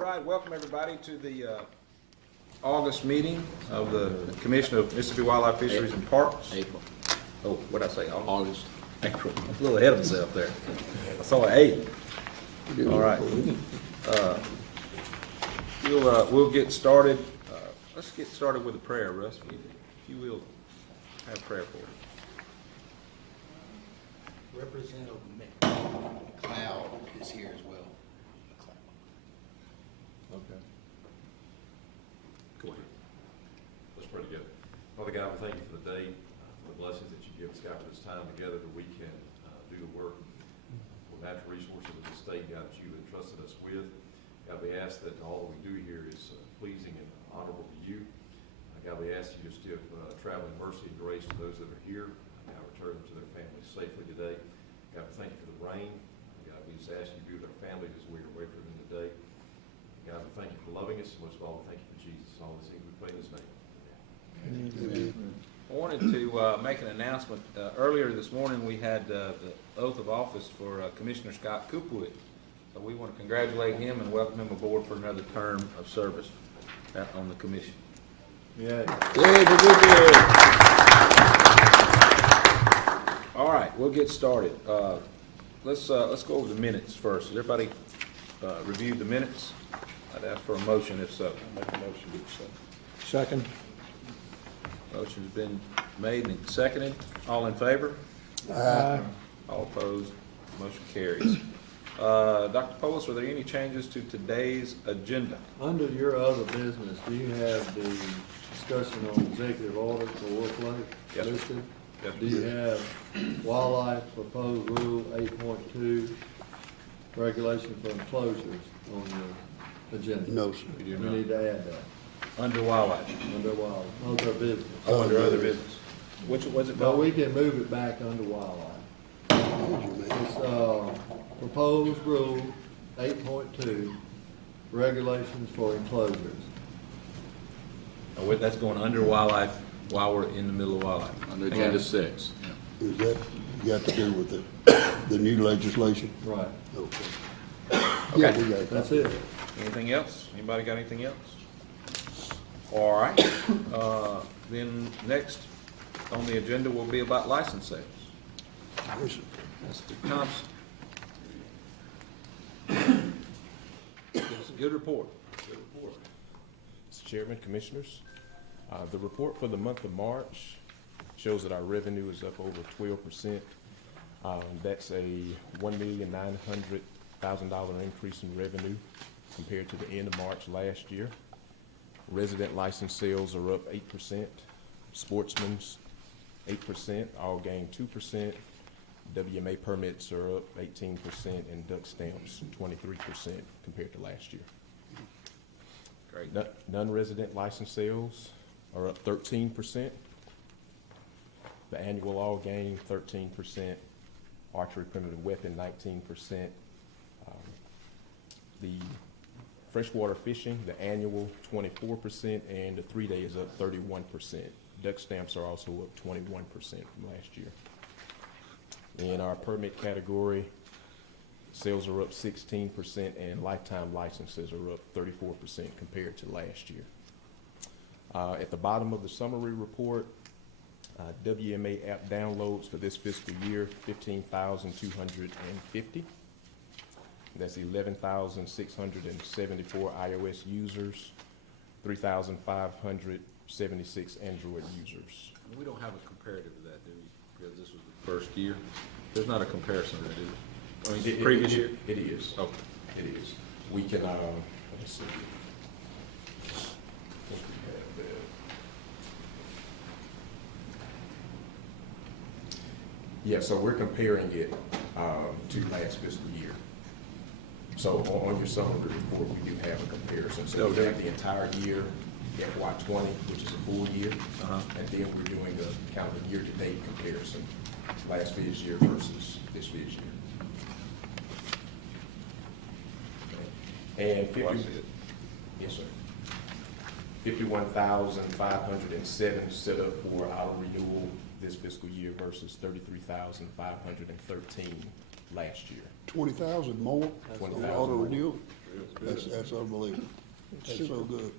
right, welcome everybody to the August meeting of the Commission of Mississippi Wildlife, Fisheries, and Parks. April. Oh, what'd I say? August. April. I'm a little ahead of myself there. I saw an 8. All right. We'll get started. Let's get started with a prayer, Russ. If you will, have a prayer for us. Representative McLeod is here as well. Okay. Go ahead. Let's pray together. Father God, we thank you for the day, for the blessings that you give us, God, for this time together that we can do the work for natural resources of the state, God, that you entrusted us with. God, we ask that all that we do here is pleasing and honorable to you. God, we ask you just to give traveling mercy and grace to those that are here. God, return them to their families safely today. God, we thank you for the rain. God, we just ask you to be with our families as we are away from them today. God, we thank you for loving us. Most of all, we thank you for Jesus. All these things we pray in his name. Amen. I wanted to make an announcement. Earlier this morning, we had the oath of office for Commissioner Scott Coopwood. So we want to congratulate him and welcome him aboard for another term of service on the commission. Yeah. All right, we'll get started. Let's go over the minutes first. Has everybody reviewed the minutes? I'd ask for a motion if so. Make a motion. Second. Motion's been made and seconded. All in favor? Aye. All opposed? Motion carries. Dr. Polis, are there any changes to today's agenda? Under your other business, do you have the discussion on executive order for Wolf Lake Yes, sir. listed? Yes, Do you have wildlife proposed rule 8.2 regulation for enclosures on your agenda? No, sir. We do We not. need to add that Under wildlife. under wildlife, other business. Oh, under other business. Which was it But called? we can move it back under wildlife. It's, proposed rule 8.2 regulations for enclosures. Oh, wait, that's going under wildlife while we're in the middle of wildlife. Under agenda 6. Is that got to do with the new legislation? Right, Okay. Okay. We got that's it. Anything else? Anybody got anything else? All right. Then next on the agenda will be about license sales. Listen, Mr. Thompson. It's a good report. Good report. Mr. Chairman, Commissioners, the report for the month of March shows that our revenue is up over 12%. That's a $1,900,000 increase in revenue compared to the end of March last year. Resident license sales are up 8%, sportsmen's 8%, all game 2%, WMA permits are up 18%, and duck stamps 23% compared to last year. Great. Non-resident license sales are up 13%. The annual all game 13%, archery primitive weapon 19%. The freshwater fishing, the annual 24%, and the 3-day is up 31%. Duck stamps are also up 21% from last year. In our permit category, sales are up 16%, and lifetime licenses are up 34% compared to last year. At the bottom of the summary report, WMA app downloads for this fiscal year, 15,250. That's 11,674 iOS users, 3,576 Android users. We don't have a comparative to that, do we? Because this was the first year. There's not a comparison to that, is there? I mean, previous year? It is. Okay. It is. We can, let's see. Yeah, so we're comparing it to last fiscal year. So on your summary report, we do have a comparison. So we have the entire year, FY20, which is a full year, and then we're doing a kind of a year-to-date comparison, last fiscal year versus this fiscal year. And yes, sir. 51,507 set up for auto renewal this fiscal year versus 33,513 last year. 20,000 more for 20,000 auto more. renewal? That's unbelievable. That's so good.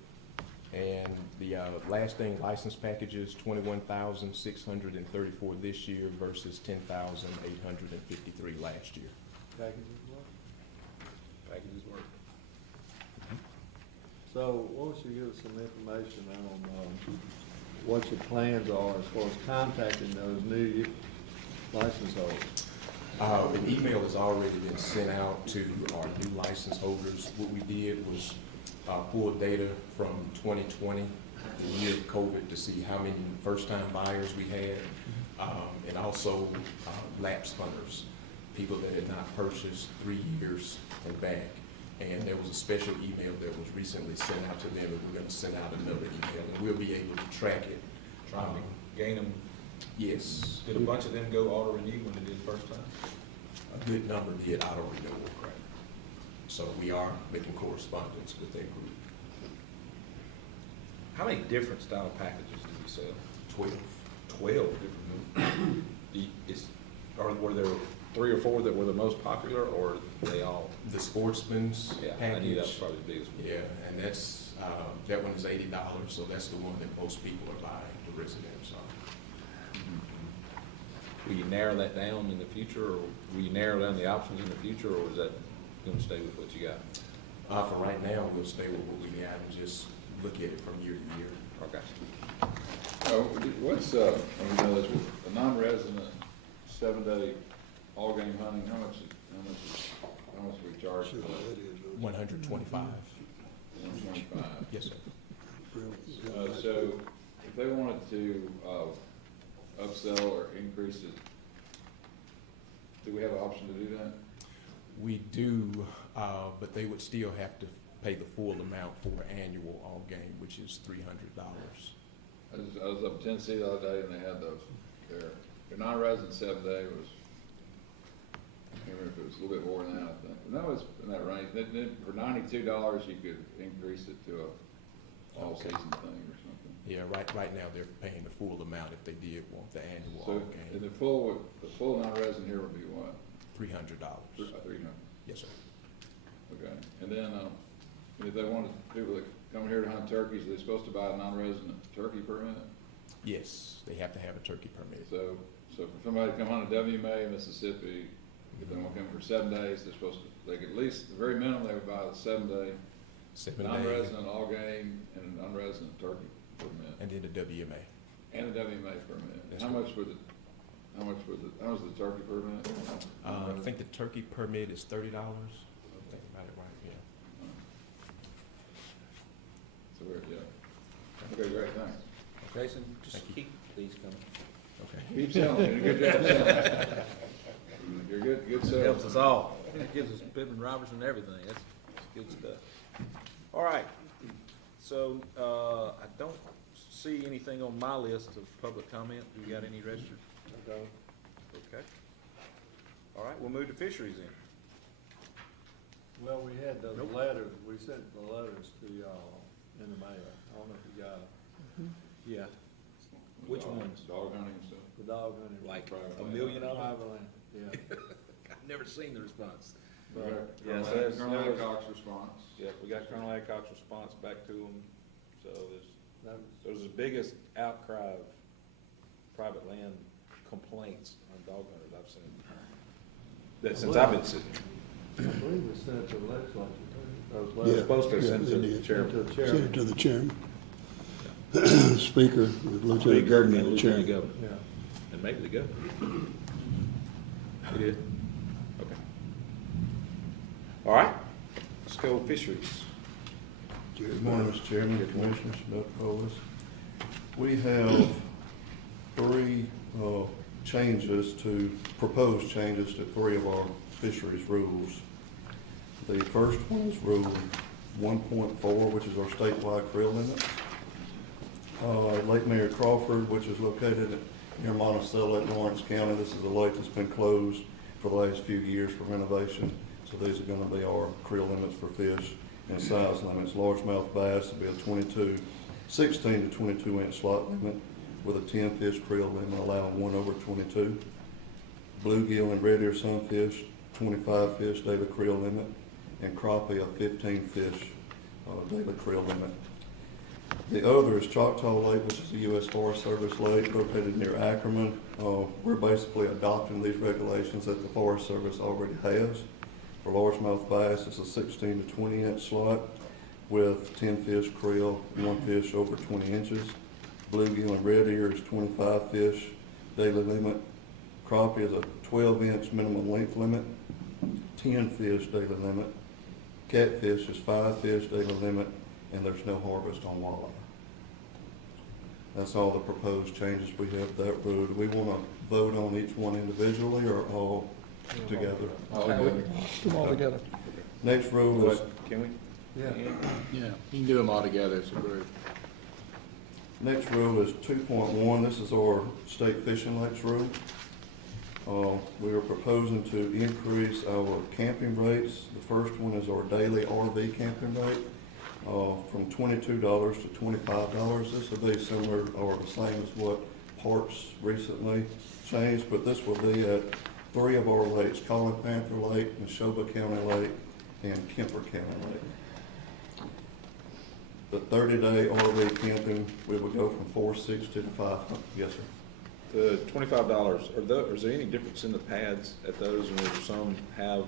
And the last thing, license packages, 21,634 this year versus 10,853 last year. Packages work. So, why don't you give us some information on, what your plans are as far as contacting those new license holders? An email has already been sent out to our new license holders. What we did was pull data from 2020, the year of COVID, to see how many first-time buyers we had, and also lapsed hunters, people that had not purchased 3 years and back. And there was a special email that was recently sent out to them, and we're going to send out another email, and we'll be able to track it. Trying to gain them. Yes, Did a bunch of them go auto renew when they did the first time? a good number did auto renewal, correct? So we are making correspondence with that group. How many different style packages do you sell? 12. 12 different. Were there 3 or 4 that were the most popular, or they all? The Sportsman's Yeah, package. I knew that was probably the biggest one. Yeah, and that's, that one is $80, so that's the one that most people are buying, the residents are. Will you narrow that down in the future, or will you narrow down the options in the future, or is that gonna stay with what you got? For right now, we'll stay with what we got and just look at it from year to year. Okay. What's, I mean, with a non-resident 7-day all game hunting, how much do we charge for that? 125. 125. Yes, sir. So if they wanted to, upsell or increase it, do we have an option to do that? We do, but they would still have to pay the full amount for annual all game, which is $300. I was up in Tennessee the other day and they had their non-resident 7-day was, I can't remember if it was a little bit more than that, I think. No, it's in that range. Then for $92, you could increase it to a all-season thing or something. Yeah, right now they're paying the full amount if they did want the annual So, all and game. the full non-resident here would be what? $300. 300, Yes, sir. okay. And then, if they wanted people that come here to hunt turkeys, are they supposed to buy a non-resident turkey permit? Yes, they have to have a turkey permit. So for somebody to come hunt a WMA, Mississippi, if they want to come for 7 days, they're supposed to, they could at least, the very minimum, they would buy the 7-day 7 days. non-resident all game and a non-resident turkey permit, And then the WMA. and a WMA permit. That's How right. much was the turkey permit? I think the turkey permit is $30. Think about it right, yeah. So yeah. Okay, great, thanks. Jason, just Thank you. keep these coming. Okay. Keep selling, you're doing a good job selling. You're good It helps salesman. us all. It gives us Pittman Robertson and everything. That's good stuff. All right. So, I don't see anything on my list of public comment. Do you got any registered? Okay. All right, we'll move to fisheries then. Well, we had those Nope. letters, we sent the letters to y'all in the mail. I don't know if you got them. Yeah. Which ones? Dog hunting and stuff. The dog hunting. Like Private a land. million of them? Private land, yeah. I've never seen the response. But, Yeah, so Colonel there's- Adcock's response. Yeah, we got Colonel Adcock's response back to them, so that there's the biggest outcry of private land complaints on dog hunters I've seen. That since I've been sitting, I believe we sent it to the legislature, those Yeah. letters. supposed to send they to the did. chairman. To the Send it chairman, to the chairman. Speaker, Lieutenant Governor, and the chairman. yeah. And maybe the governor. He did? Okay. All right, let's go fisheries. Good morning, Mr. Chairman, Commissioners, Dr. Polis. We have 3 proposed changes to 3 of our fisheries rules. The first one is Rule 1.4, which is our statewide creel limits. Lake Mary Crawford, which is located near Monticello in Lawrence County. This is a lake that's been closed for the last few years for renovation. So these are gonna be our creel limits for fish and size limits. Largemouth bass will be a 16 to 22 inch slot limit with a 10 fish creel limit allowing 1 over 22. Bluegill and red ear sunfish, 25 fish daily creel limit, and crappie a 15 fish daily creel limit. The other is Choctaw Lake, which is a U.S. Forest Service lake located near Ackerman. We're basically adopting these regulations that the Forest Service already has. For largemouth bass, it's a 16 to 20 inch slot with 10 fish creel, 1 fish over 20 inches. Bluegill and red ear is 25 fish daily limit. Crappie is a 12 inch minimum length limit, 10 fish daily limit. Catfish is 5 fish daily limit, and there's no harvest on walleye. That's all the proposed changes we have to that rule. Do we want to vote on each one individually or all together? All together. Put them all together. Next rule is, Can we? Yeah. Yeah, you can do them all together, it's a group. next rule is 2.1. This is our state fishing lakes rule. We are proposing to increase our camping rates. The first one is our daily RV camping rate, from $22 to $25. This will be similar or the same as what Parks recently changed, but this will be at 3 of our lakes, Collin Panther Lake, Neshoba County Lake, and Kemper County Lake. The 30-day RV camping, we will go from $460 to $500. Yes, sir. The $25, is there any difference in the pads at those, and will some have?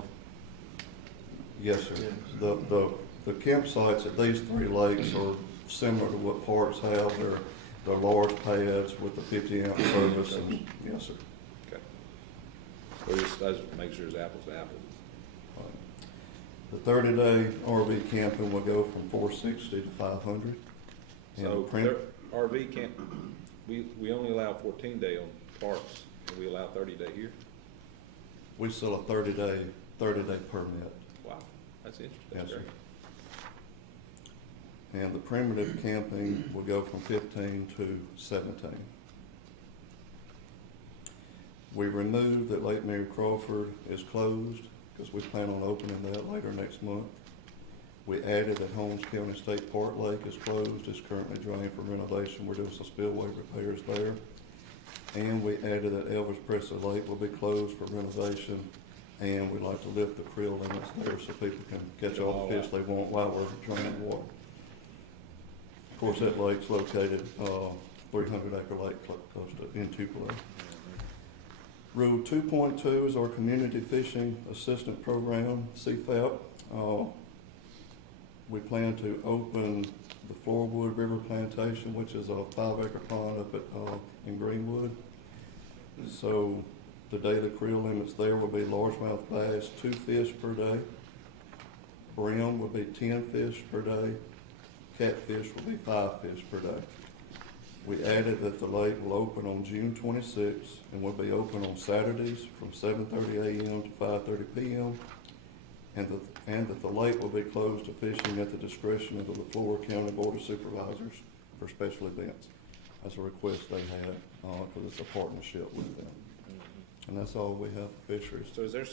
Yes, sir. The campsites at these 3 lakes are similar to what Parks have. They're large pads with the 50-ounce service, and yes, sir. Okay. Well, I just make sure it's apples to apples. The 30-day RV camping will go from $460 to $500. So their RV can't, we only allow 14-day on Parks, and we allow 30-day here? We sell a 30-day permit. Wow, that's interesting. Yes, That's sir. great. And the primitive camping will go from 15 to 17. We removed that Lake Mary Crawford is closed because we plan on opening that later next month. We added that Holmes County State Park Lake is closed. It's currently drained for renovation. We're doing some spillway repairs there. And we added that Elvis Presley Lake will be closed for renovation. And we'd like to lift the creel limits there so people can catch all the fish they want while we're draining water. Of course, that lake's located, 300-acre lake close to in Tupelo. Rule 2.2 is our Community Fishing Assistant Program, CFAP. We plan to open the Floorwood River Plantation, which is a 5-acre pond up at, in Greenwood. So the daily creel limits there will be largemouth bass, 2 fish per day. Brim will be 10 fish per day. Catfish will be 5 fish per day. We added that the lake will open on June 26th and will be open on Saturdays from 7:30 a.m. to 5:30 p.m. And that the lake will be closed to fishing at the discretion of the Leflore County Board of Supervisors for special events. That's a request they had, because it's a partnership with them. And that's all we have for fisheries. So is there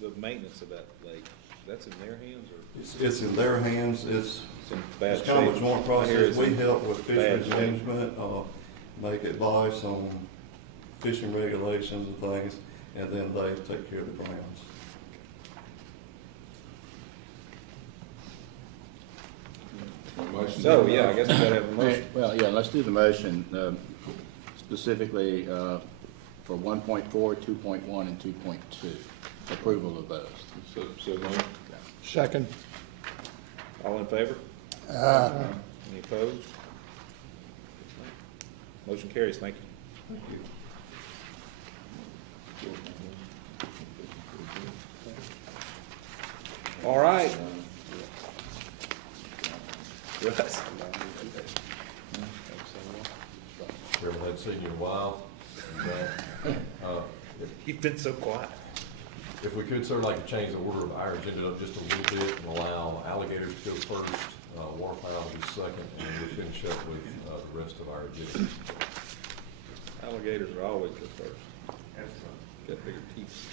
the maintenance of that lake, that's in their hands, or? It's in their hands. It's in bad It's kind of a shape? joint I hear process. it's We in help with bad fisheries shape. management, make advice on fishing regulations and things, and then they take care of the grounds. Motion. So, yeah, I guess we gotta have a motion. Well, yeah, let's do the motion, specifically, for 1.4, 2.1, and 2.2, approval of those. So moved. Second. All in favor? Any opposed? Motion carries, thank you. Thank you. All right. Yes. We haven't seen you in a while. And, You've been so quiet. if we could, sir, like to change the order of our agenda up just a little bit and allow Alligator to go first, waterfowl to be second, and we'll finish up with the rest of our agenda. Alligators are always the first. Got bigger teeth.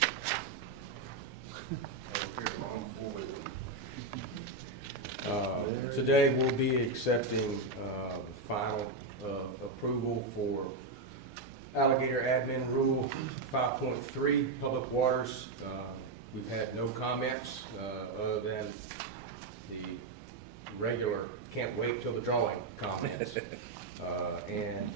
Today, we'll be accepting the final approval for Alligator Admin Rule 5.3, Public Waters, we've had no comments, other than the regular can't wait till the drawing comments. And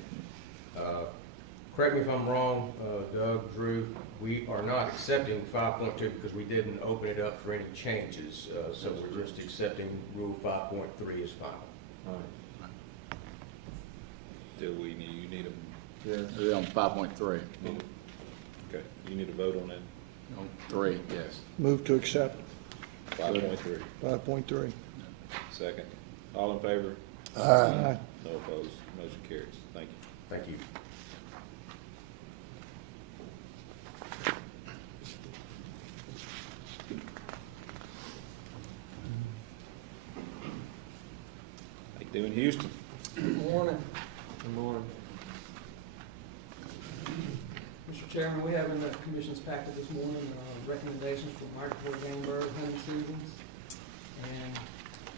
correct me if I'm wrong, Doug, Drew, we are not accepting 5.2 because we didn't open it up for any changes. So we're just accepting Rule 5.3 as final. All right. Do you need a, We're on 5.3. okay, you need a vote on that? On 3, yes. Move to accept 5.3. 5.3. Second. All in favor? Aye. No opposed. Motion carries. Thank you. Thank you. How you doing, Houston? Good morning. Good morning. Mr. Chairman, we have in the commission's packet this morning recommendations for migratory game bird hunting seasons. And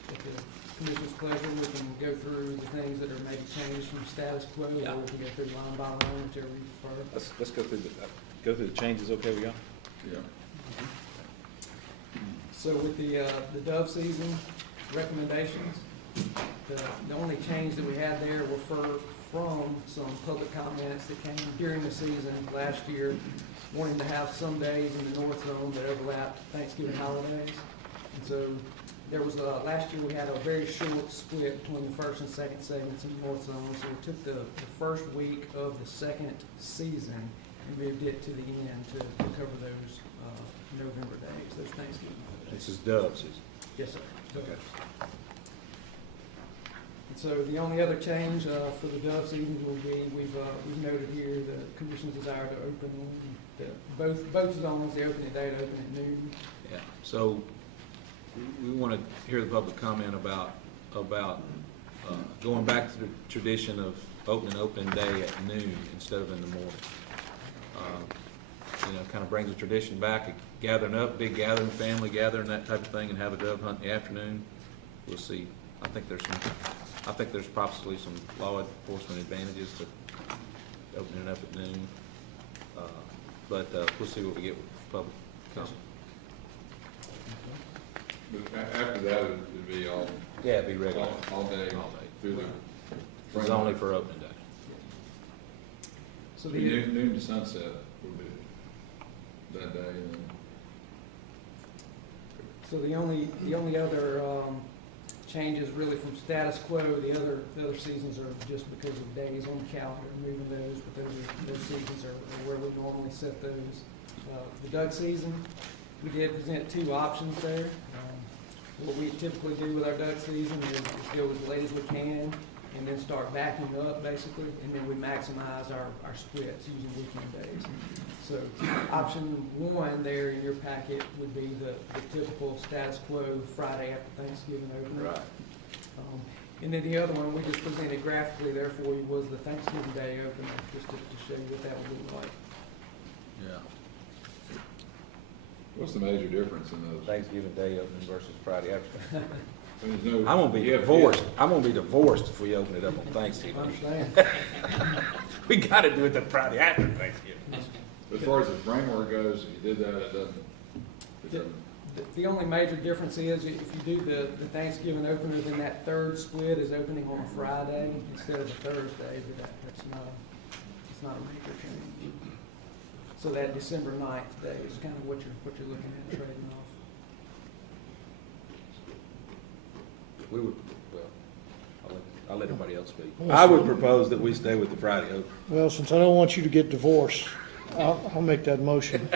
if the commission's pleasure, we can go through the things that are maybe changed from status quo, or we can go through line by line, whichever you prefer. Let's go through the changes, okay, we got? Yeah. So with the dove season recommendations, the only change that we had there were from some public comments that came during the season last year, wanting to have some days in the north zone that overlapped Thanksgiving holidays. And so there was, last year we had a very short split between the first and second segments in the north zone. So we took the first week of the second season and moved it to the end to cover those November days, those Thanksgiving holidays. This is dove season. Yes, sir. Okay. And so the only other change for the dove season will be, we've noted here the commission's desire to open both zones, the opening date open at noon. Yeah, so we want to hear the public comment about going back to the tradition of opening day at noon instead of in the morning. You know, kind of brings the tradition back, gathering up, big gathering, family gathering, that type of thing, and have a dove hunt in the afternoon. We'll see. I think there's possibly some law enforcement advantages to opening it up at noon. But we'll see what we get with public comment. But after that, it'd be all. Yeah, it'd be regular. All day. Through the. It's only for opening day. So Noon to sunset would be that day, and then. So the only other changes really from status quo, the other seasons are just because of days on the calendar, moving those, but those seasons are where we normally set those. The duck season, we did present two options there. What we typically do with our duck season is go as late as we can and then start backing up basically, and then we maximize our splits using weekend days. So option one there in your packet would be the typical status quo Friday after Thanksgiving opener. Right. And then the other one we just presented graphically there for you was the Thanksgiving Day opener, just to show you what that would look like. Yeah. What's the major difference in those? Thanksgiving Day opening versus Friday afternoon. I mean, there's no. I'm gonna be divorced. I'm gonna be divorced if we open it up on I Thanksgiving. understand. We gotta do it the Friday after Thanksgiving. As far as the framework goes, if you did that, it doesn't. The only major difference is if you do the Thanksgiving opener, then that third split is opening on a Friday instead of a Thursday, but it's not a major change. So that December 9th day is kind of what you're looking at trading off. We would, well, I'll let everybody else speak. I would propose that we stay with the Friday open. Well, since I don't want you to get divorced, I'll make that motion.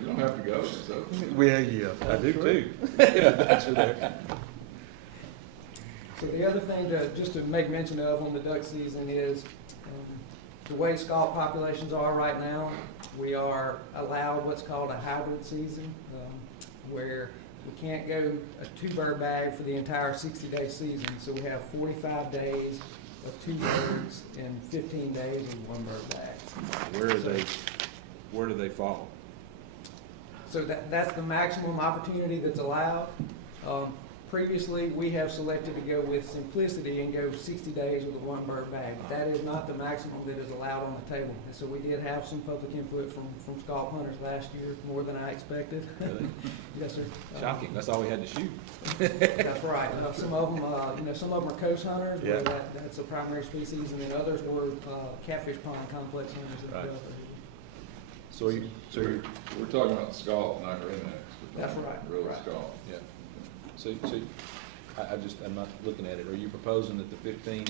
You don't have to go, so. Well, yeah, I do too. That's there. So the other thing just to make mention of on the duck season is the way scallop populations are right now, we are allowed what's called a hybrid season, where we can't go a two-bird bag for the entire 60-day season. So we have 45 days of 2 birds and 15 days of 1 bird bag. Where do they fall? So that's the maximum opportunity that's allowed. Previously, we have selected to go with simplicity and go 60 days with a one bird bag. That is not the maximum that is allowed on the table. And so we did have some public input from scallop hunters last year, more than I expected. Really? Yes, sir. Shocking, that's all we had to shoot. That's right. Some of them, some of them are coast hunters, Yeah. where that's a primary species, and then others were catfish pond complex hunters as Right. well. So We're talking about scallop, not greenbacks. That's right, Real right. scallop. yeah. So, I'm not looking at it. Are you proposing that the 15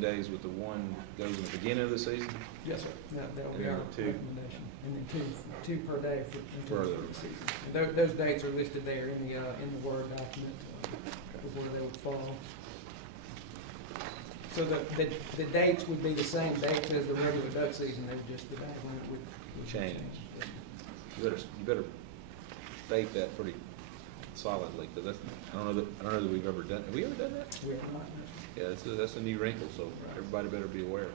days with the one goes in the beginning of the season? Yes, sir. That will And be our then the two. recommendation. And then two per day for Further. the season. And those dates are listed there in the Word document of where they would fall. So the dates would be the same dates as the regular duck season, they're just the day when it would Change. You better state that pretty solidly, because I don't know that we've ever done, have we ever done that? We have not. Yeah, that's a new wrinkle, so everybody better be aware.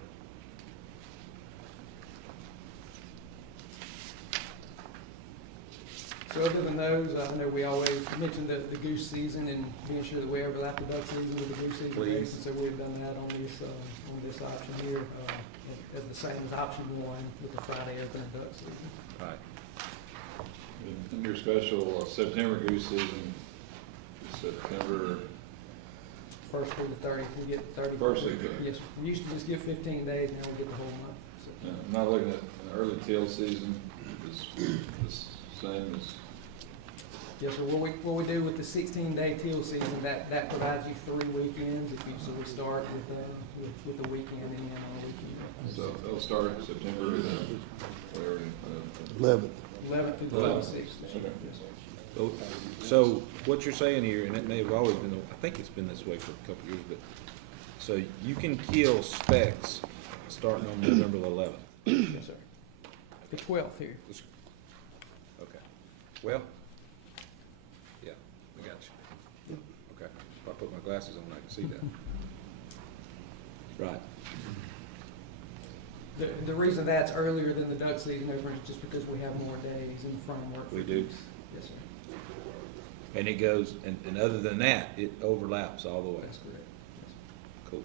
So other than those, I know we always mention the goose season and being sure that we overlap the duck season with the goose season. Please. dates. So we've done that on this option here, as the same as option one with the Friday open and duck season. Right. In your special September goose season, September, First through the 30th, we get 30. First through the 30th. Yes, we used to just give 15 days, now we get the whole month. So- I'm not looking at an early teal season, is the same as, Yes, sir. What we do with the 16-day teal season, that provides you 3 weekends. So we start with the weekend and then on the weekend. so they'll start September, whatever. 11th. 11th through the 11th. 26th. Okay. So what you're saying here, and it may have always been, I think it's been this way for a couple of years, but, so you can kill specs starting on November the 11th? Yes, sir. The 12th here. Okay. Well, yeah, I got you. Okay. If I put my glasses on, I can see that. Right. The reason that's earlier than the duck season over is just because we have more days in the framework. We do? Yes, sir. And it goes, and other than that, it overlaps all the way. That's correct. Cool.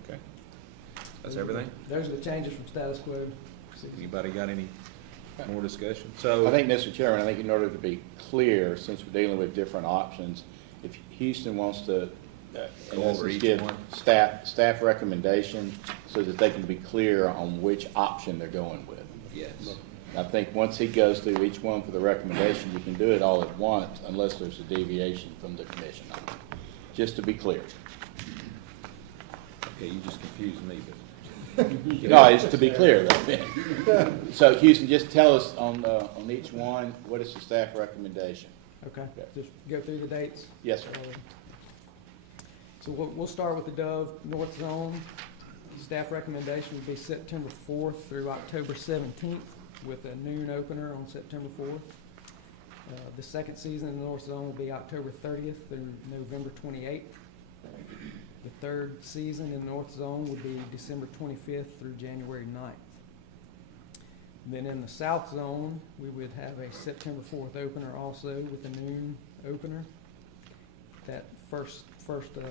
Okay. That's everything? Those are the changes from status quo. Anybody got any more discussion? I So, think, Mr. Chairman, I think in order to be clear, since we're dealing with different options, if Houston wants to, in Go over essence, each give one. staff recommendation so that they can be clear on which option they're going with. yes. I think once he goes through each one for the recommendation, you can do it all at once unless there's a deviation from the commission on it. Just to be clear. Okay, you just confused me, but. No, it's to be clear though. So Houston, just tell us on each one, what is the staff recommendation? Okay, just go through the dates. Yes, sir. So we'll start with the Dove North Zone. Staff recommendation would be September 4th through October 17th with a noon opener on September 4th. The second season in the North Zone will be October 30th through November 28th. The third season in the North Zone would be December 25th through January 9th. Then in the South Zone, we would have a September 4th opener also with a noon opener. That first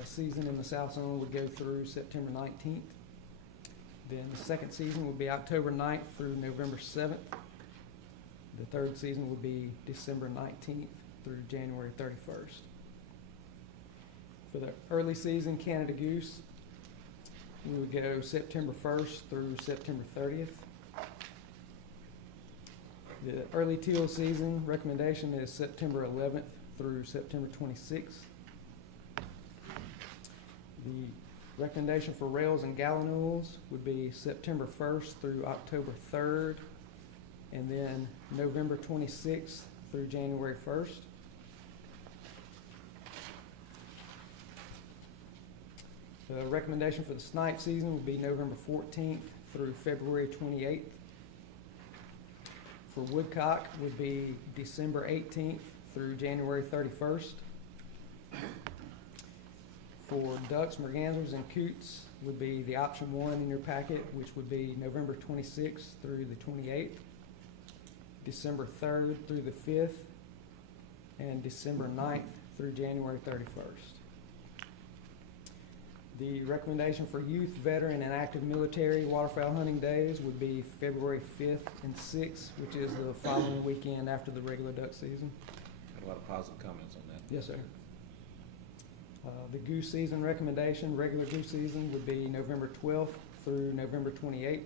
season in the South Zone would go through September 19th. Then the second season would be October 9th through November 7th. The third season would be December 19th through January 31st. For the early season Canada Goose, we would go September 1st through September 30th. The early teal season recommendation is September 11th through September 26th. The recommendation for rails and gallinules would be September 1st through October 3rd, and then November 26th through January 1st. The recommendation for the snipe season would be November 14th through February 28th. For woodcock would be December 18th through January 31st. For ducks, mergansers, and coots would be the option one in your packet, which would be November 26th through the 28th, December 3rd through the 5th, and December 9th through January 31st. The recommendation for youth, veteran, and active military waterfowl hunting days would be February 5th and 6th, which is the following weekend after the regular duck season. Had a lot of positive comments on that. Yes, sir. The goose season recommendation, regular goose season would be November 12th through November 28th,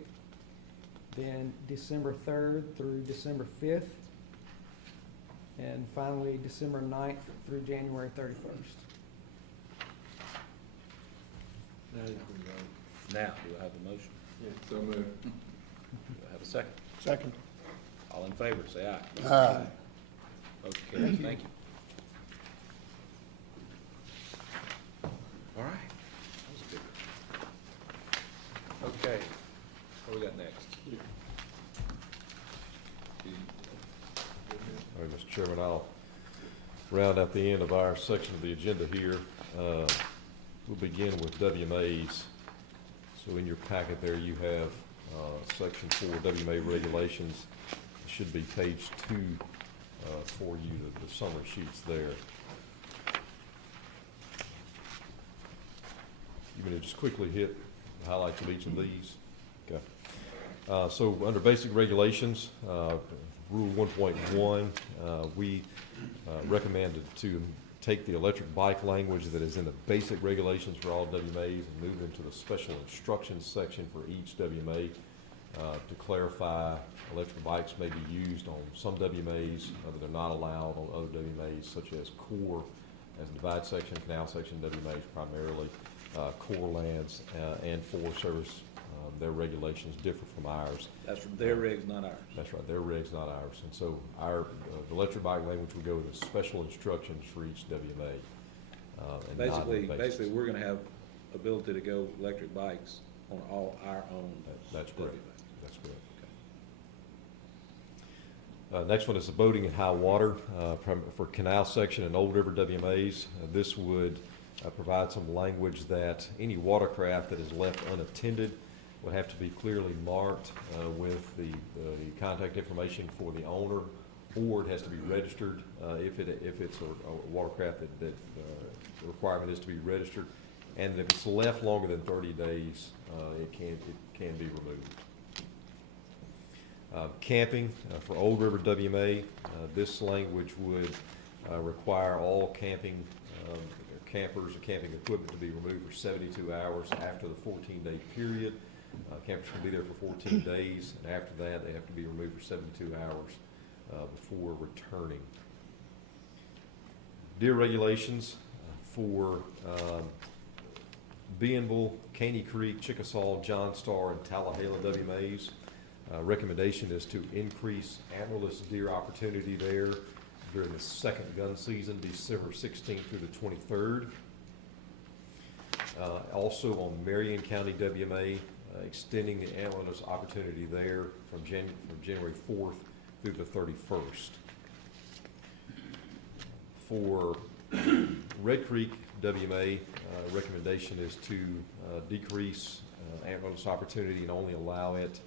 then December 3rd through December 5th, and finally December 9th through January 31st. Now, do I have a motion? So moved. Do I have a second? Second. All in favor, say aye. Aye. Okay, thank you. All right. That was a good one. Okay, what we got next? All right, Mr. Chairman, I'll round out the end of our section of the agenda here. We'll begin with WMAs. So in your packet there, you have Section 4 WMA regulations. It should be page 2 for you, the summary sheets there. You going to just quickly hit the highlights of each of these? Okay. So under basic regulations, Rule 1.1, we recommended to take the electric bike language that is in the basic regulations for all WMAs and move into the special instructions section for each WMA to clarify electric bikes may be used on some WMAs, but they're not allowed on other WMAs, such as core as a divide section, canal section WMAs primarily, core lands, and Forest Service. Their regulations differ from ours. That's from their regs, not ours. That's right, their regs, not ours. And so our the electric bike language will go to special instructions for each WMA. And not the basics. Basically, we're gonna have ability to go electric bikes on all our own. That's correct. WMAs. That's correct. Next one is the boating in high water for canal section and old river WMAs. This would provide some language that any watercraft that is left unattended would have to be clearly marked with the contact information for the owner, or it has to be registered if it's a watercraft that the requirement is to be registered, and if it's left longer than 30 days, it can be removed. Camping for old river WMA, this language would require all camping campers or camping equipment to be removed for 72 hours after the 14-day period. Campers can be there for 14 days, and after that, they have to be removed for 72 hours before returning. Deer regulations for Bienville, Caney Creek, Chickasaw, John Star, and Tallahassee WMAs. Recommendation is to increase antlerless deer opportunity there during the second gun season, December 16th through the 23rd. Also on Marion County WMA, extending the antlerless opportunity there from January 4th through the 31st. For Red Creek WMA, recommendation is to decrease antlerless opportunity and only allow it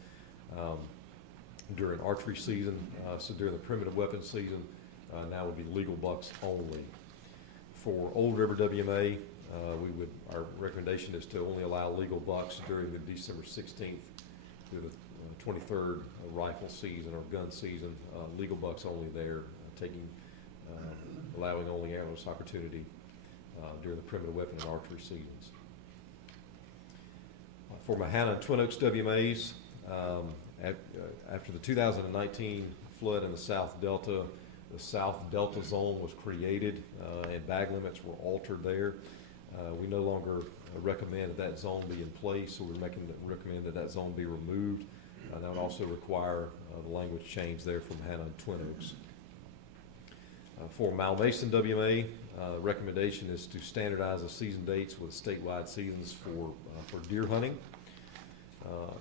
during archery season. So during the primitive weapon season, now would be legal bucks only. For Old River WMA, our recommendation is to only allow legal bucks during the December 16th through the 23rd rifle season or gun season. Legal bucks only there, allowing only antlerless opportunity during the primitive weapon and archery seasons. For Mahana and Twin Oaks WMAs, after the 2019 flood in the South Delta, the South Delta zone was created and bag limits were altered there. We no longer recommend that zone be in place, so we're recommend that zone be removed. That would also require the language change there from Hannah and Twin Oaks. For Malmason WMA, recommendation is to standardize the season dates with statewide seasons for deer hunting.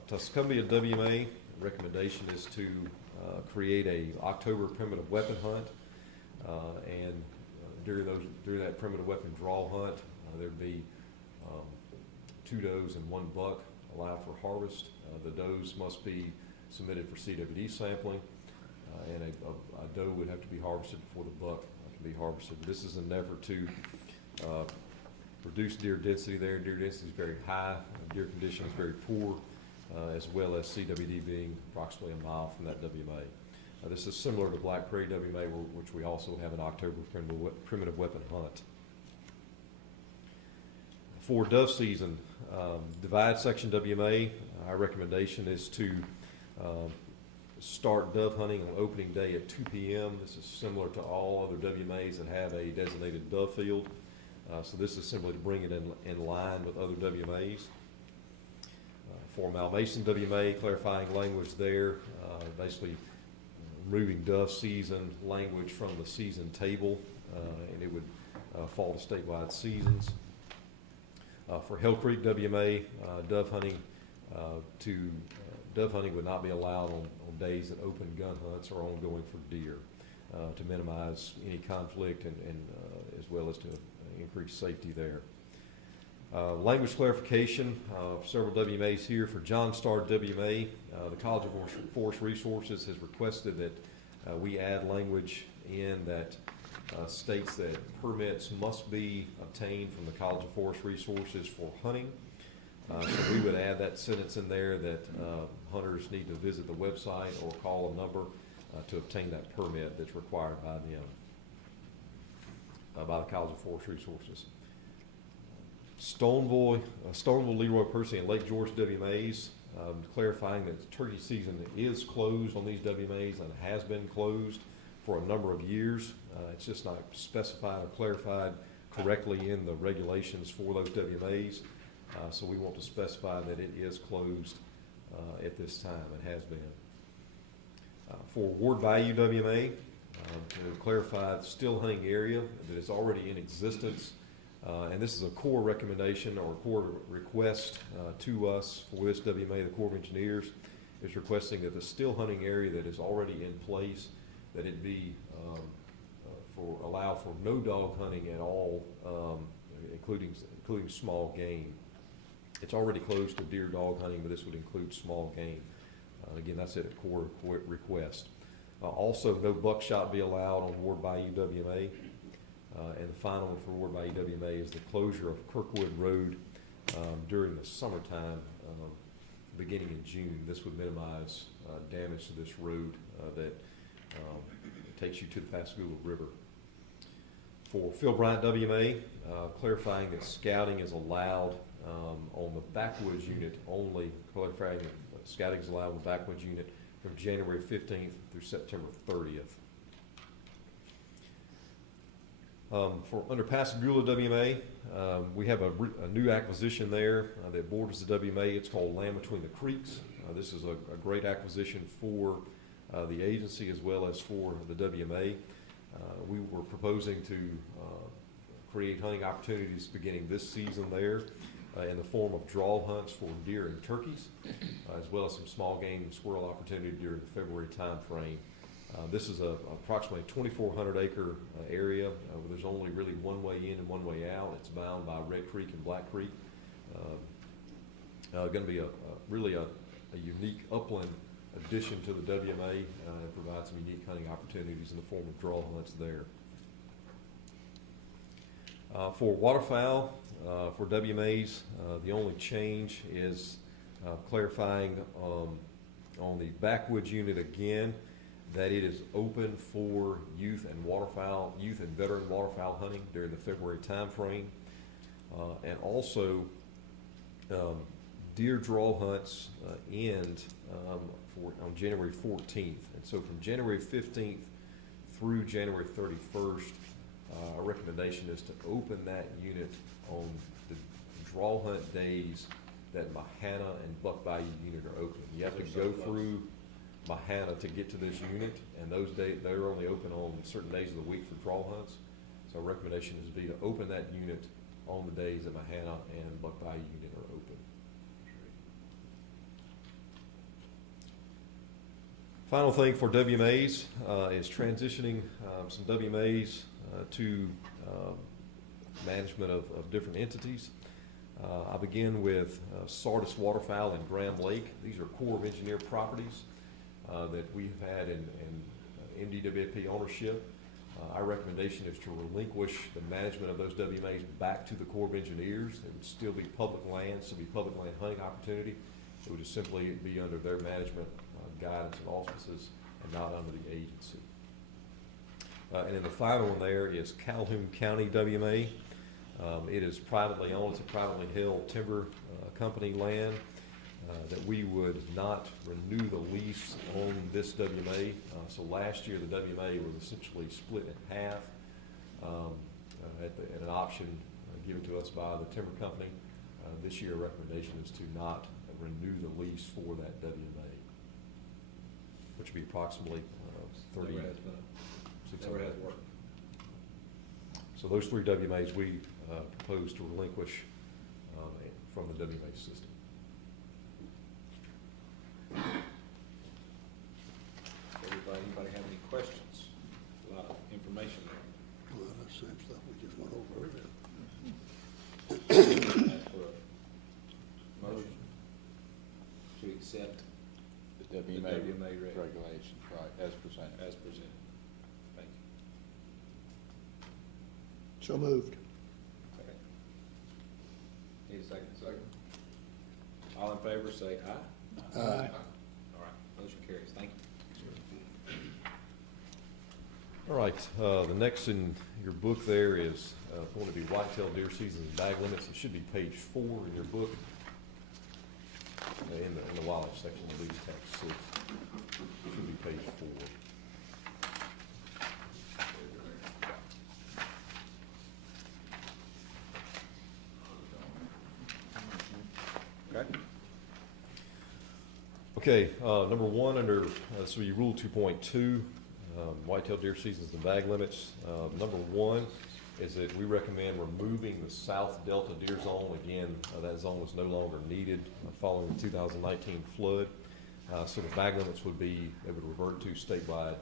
Tuscumbia WMA, recommendation is to create a October primitive weapon hunt, and during that primitive weapon draw hunt, there'd be 2 does and 1 buck allowed for harvest. The does must be submitted for CWD sampling, and a doe would have to be harvested before the buck can be harvested. This is an effort to reduce deer density there. Deer density is very high, deer condition is very poor, as well as CWD being approximately a mile from that WMA. This is similar to Black Prairie WMA, which we also have an October primitive weapon hunt. For dove season, divide section WMA, our recommendation is to start dove hunting on opening day at 2 p.m. This is similar to all other WMAs that have a designated dove field. So this is simply to bring it in line with other WMAs. For Malmaison WMA, clarifying language there, basically removing dove season language from the season table, and it would fall to statewide seasons. For Hell Creek WMA, dove hunting would not be allowed on days that open gun hunts are ongoing for deer, to minimize any conflict and as well as to increase safety there. Language clarification, several WMAs here. For John Starr WMA, the College of Forest Resources has requested that we add language in that states that permits must be obtained from the College of Forest Resources for hunting. So we would add that sentence in there that hunters need to visit the website or call a number to obtain that permit that's required by them, by the College of Forest Resources. Stoneville, Leroy Percy, and Lake George WMAs, clarifying that turkey season is closed on these WMAs and has been closed for a number of years. It's just not specified or clarified correctly in the regulations for those WMAs. So we want to specify that it is closed at this time. It has been. For Ward Bayou WMA, to clarify the still hunting area that is already in existence. And this is a core recommendation or core request to us for this WMA. The Corps of Engineers is requesting that the still hunting area that is already in place, that it be allow for no dog hunting at all, including small game. It's already closed to deer dog hunting, but this would include small game. Again, that's at a core request. Also, no buckshot be allowed on Ward Bayou WMA. And the final one for Ward Bayou WMA is the closure of Kirkwood Road during the summertime, beginning in June. This would minimize damage to this road that takes you to the Pascagoula River. For Phil Bryant WMA, clarifying that scouting is allowed on the backwoods unit only, clarifying that scouting is allowed on the backwoods unit from January 15th through September 30th. For under Pascagoula WMA, we have a new acquisition there that borders the WMA. It's called Land Between the Creeks. This is a great acquisition for the agency as well as for the WMA. We were proposing to create hunting opportunities beginning this season there in the form of draw hunts for deer and turkeys, as well as some small game and squirrel opportunity during the February time frame. This is approximately 2,400 acre area where there's only really one way in and one way out. It's bound by Red Creek and Black Creek. Going to be really a unique upland addition to the WMA and provide some unique hunting opportunities in the form of draw hunts there. For waterfowl, for WMAs, the only change is clarifying on the backwoods unit again that it is open for youth and veteran waterfowl hunting during the February time frame. And also deer draw hunts end on January 14th. And so from January 15th through January 31st, our recommendation is to open that unit on the draw hunt days that Mahana and Buck Bayou unit are open. You have to go through Mahana to get to this unit, and those days, they're only open on certain days of the week for draw hunts. So our recommendation is to open that unit on the days that Mahana and Buck Bayou unit are open. Final thing for WMAs is transitioning some WMAs to management of different entities. I begin with Sardis Waterfowl and Graham Lake. These are Corps of Engineer properties that we've had in MDWFP ownership. Our recommendation is to relinquish the management of those WMAs back to the Corps of Engineers. It would still be public land, still be public land hunting opportunity. It would just simply be under their management, guidance and auspices, and not under the agency. And then the final one there is Calhoun County WMA. It is privately owned, it's a privately held timber company land that we would not renew the lease on this WMA. So last year, the WMA was essentially split in half at an option given to us by the timber company. This year, recommendation is to not renew the lease for that WMA, which would be approximately 30. Never has worked. So those 3 WMAs we propose to relinquish from the WMA system. Anybody have any questions? A lot of information there. Well, that's the same stuff we just went over earlier. Ask for a motion to accept The WMA WMA regulations, right, as presented. as presented. Thank you. So moved. Second. Need a second? Second. All in favor, say aye. Aye. All right, motion carries. Thank you. All right, the next in your book there is going to be whitetail deer season and bag limits. It should be page 4 in your book. In the wildlife section, the lead text 6. It should be page 4. Okay. Okay, number 1 under, so you rule 2.2, whitetail deer seasons and bag limits. Number 1 is that we recommend removing the South Delta deer zone. Again, that zone was no longer needed following the 2019 flood. So the bag limits would be, they would revert to statewide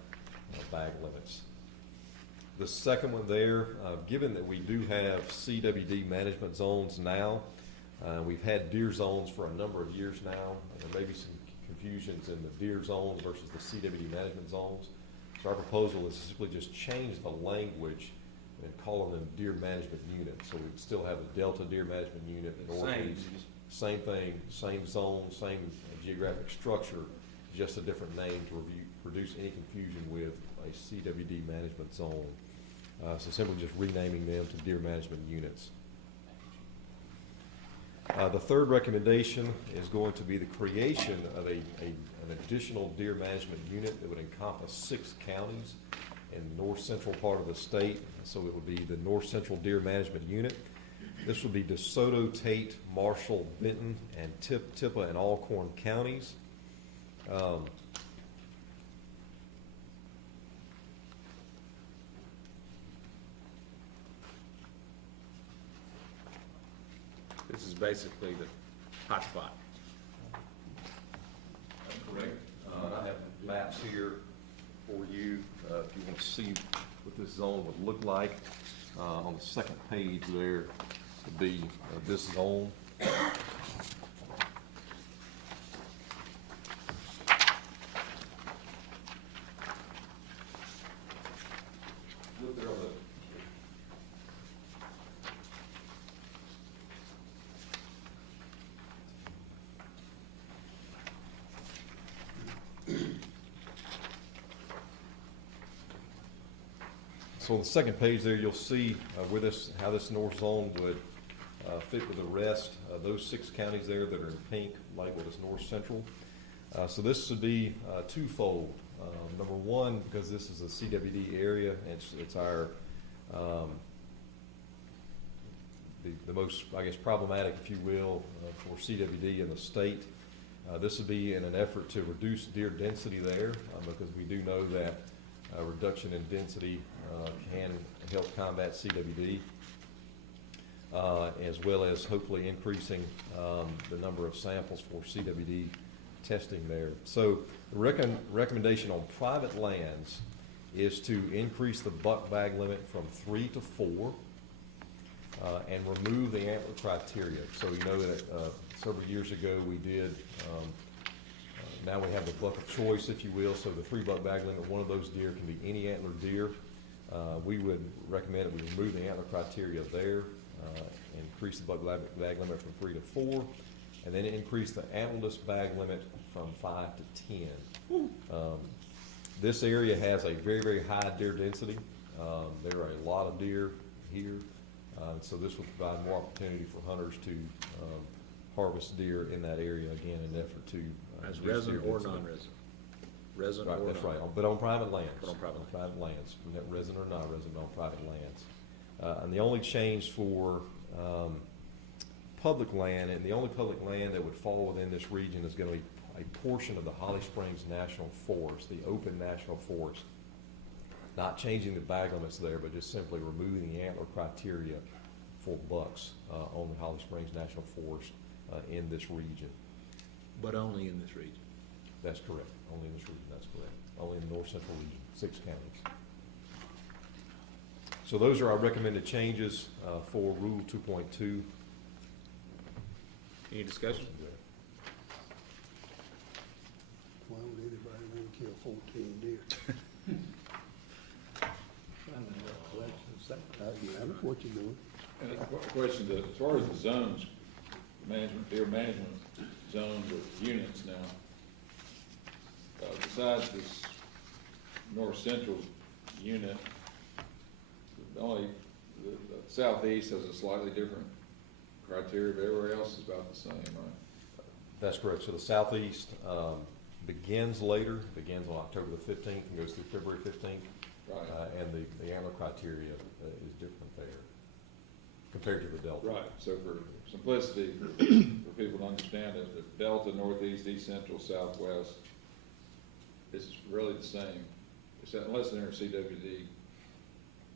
bag limits. The second one there, given that we do have CWD management zones now, we've had deer zones for a number of years now. There may be some confusions in the deer zones versus the CWD management zones. So our proposal is to simply just change the language and calling them deer management units. So we'd still have a Delta deer management unit in Northeast. Same thing, same zone, same geographic structure, just a different name to reduce any confusion with a CWD management zone. So simply just renaming them to deer management units. The third recommendation is going to be the creation of an additional deer management unit that would encompass 6 counties in the north central part of the state. So it would be the North Central Deer Management Unit. This would be DeSoto, Tate, Marshall, Benton, and Tippah and Alcorn counties. This is basically the hot spot. That's correct. I have maps here for you, if you want to see what this zone would look like. On the second page there would be this zone. Look there on the So on the second page there, you'll see where how this north zone would fit with the rest. Those 6 counties there that are in pink, labeled as North Central. So this would be twofold. Number 1, because this is a CWD area, and it's our the most, I guess, problematic, if you will, for CWD in the state. This would be in an effort to reduce deer density there, because we do know that a reduction in density can help combat CWD, as well as hopefully increasing the number of samples for CWD testing there. So the recommendation on private lands is to increase the buck bag limit from 3 to 4 and remove the antler criteria. So you know that several years ago we did, now we have the buck of choice, if you will. So the 3 buck bag limit, one of those deer can be any antler deer. We would recommend that we remove the antler criteria there, increase the bag limit from 3 to 4, and then increase the antlerless bag limit from 5 to 10. This area has a very, very high deer density. There are a lot of deer here, so this will provide more opportunity for hunters to harvest deer in that area, again, in an effort to. As reduce deer resident or density. non-resident? Resident Right, or that's non- right, but on private lands. But on private lands, resident or non-resident on private lands. And the only change for public land, and the only public land that would fall within this region is gonna be a portion of the Holly Springs National Forest, the open national forest. Not changing the bag limits there, but just simply removing the antler criteria for bucks on the Holly Springs National Forest in this region. But only in this region. That's correct, only in this region, that's correct. Only in the north central region, 6 counties. So those are our recommended changes for Rule 2.2. Any discussion? Why would anybody want to kill 14 deer? I know what you're doing. And a question, as far as the zones, deer management zones or units now, besides this north central unit, the southeast has a slightly different criteria, but everywhere else is about the same, right? That's correct. So the southeast begins later, begins on October the 15th and goes through February 15th. Right. And the antler criteria is different there compared to the delta. Right, so for simplicity, for people to understand it, the delta, northeast, east central, southwest, is really the same, unless they're in CWD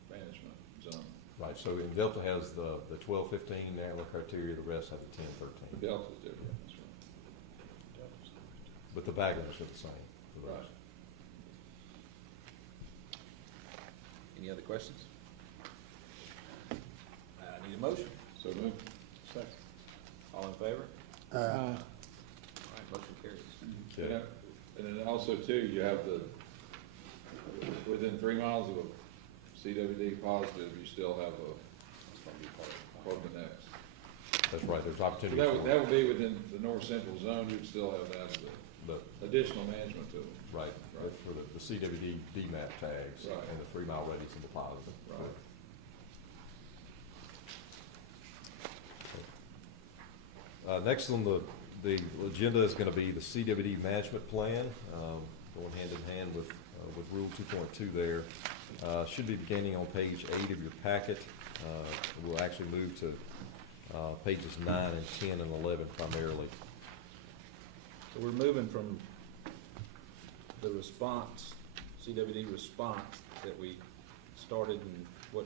management zone. Right, so in delta has the 12-15 antler criteria, the rest have the 10-13. The delta's different, that's right. But the bag limits are the same. for those. Right. Any other questions? I need a motion. So move. Second. All in favor? All right, motion carries. Okay. And then also too, you have within 3 miles of a CWD positive, you still have carbon X. That's right, there's So opportunities that would be within the north central zone, you'd still have that as but additional management to it. right, Right. for the CWD DMAP tags Right. and the 3 mile radius of the positive. Right. Next on the agenda is gonna be the CWD management plan, going hand in hand with Rule 2.2 there. Should be beginning on page 8 of your packet. We'll actually move to pages 9 and 10 and 11 primarily. So we're moving from the response, CWD response that we started in,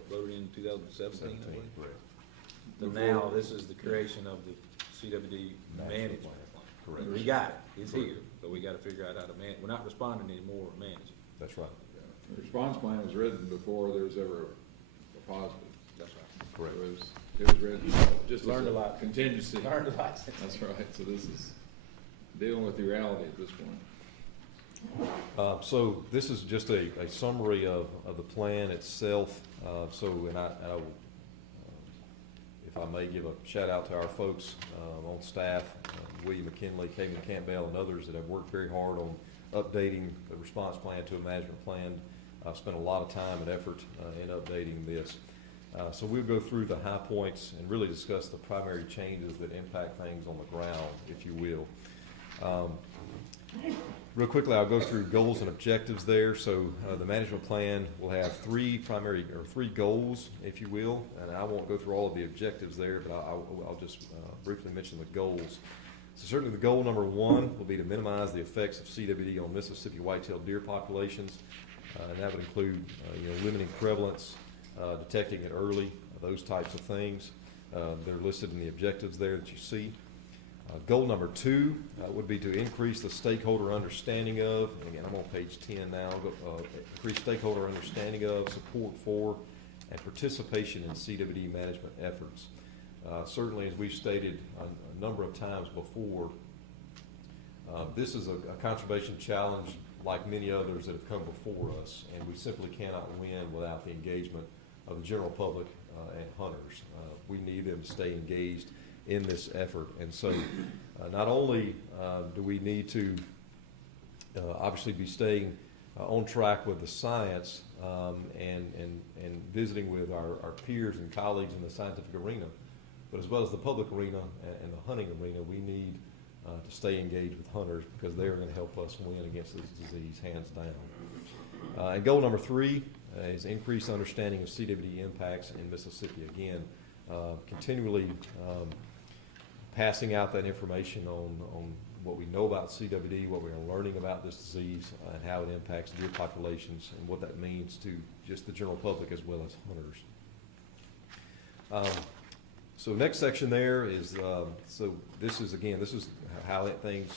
voted in 2017, I believe. Correct. So now, this is the creation of the CWD management plan. Correct. We got it, it's here, but we gotta figure out how to we're not responding anymore, we're managing. That's right. The response plan was written before there was ever a positive. That's right. Correct. It was written just Learned as a a lot. contingency. Learned a lot. That's right, so this is dealing with the reality at this point. So this is just a summary of the plan itself. And I will, if I may, give a shout out to our folks on staff, William McKinley, Kevin Campbell, and others that have worked very hard on updating the response plan to a management plan. Spent a lot of time and effort in updating this. So we'll go through the high points and really discuss the primary changes that impact things on the ground, if you will. Real quickly, I'll go through goals and objectives there. So the management plan will have three goals, if you will, and I won't go through all of the objectives there, but I'll just briefly mention the goals. So certainly the goal number 1 will be to minimize the effects of CWD on Mississippi white-tailed deer populations, and that would include limiting prevalence, detecting it early, those types of things. They're listed in the objectives there that you see. Goal number 2 would be to increase the stakeholder understanding of, and again, I'm on page 10 now, increase stakeholder understanding of, support for, and participation in CWD management efforts. Certainly, as we've stated a number of times before, this is a conservation challenge like many others that have come before us, and we simply cannot win without the engagement of the general public and hunters. We need them to stay engaged in this effort. And so not only do we need to obviously be staying on track with the science and visiting with our peers and colleagues in the scientific arena, but as well as the public arena and the hunting arena, we need to stay engaged with hunters because they're going to help us win against this disease, hands down. And goal number 3 is increased understanding of CWD impacts in Mississippi. Again, continually passing out that information on what we know about CWD, what we are learning about this disease, and how it impacts deer populations, and what that means to just the general public as well as hunters. So next section there is, so this is how things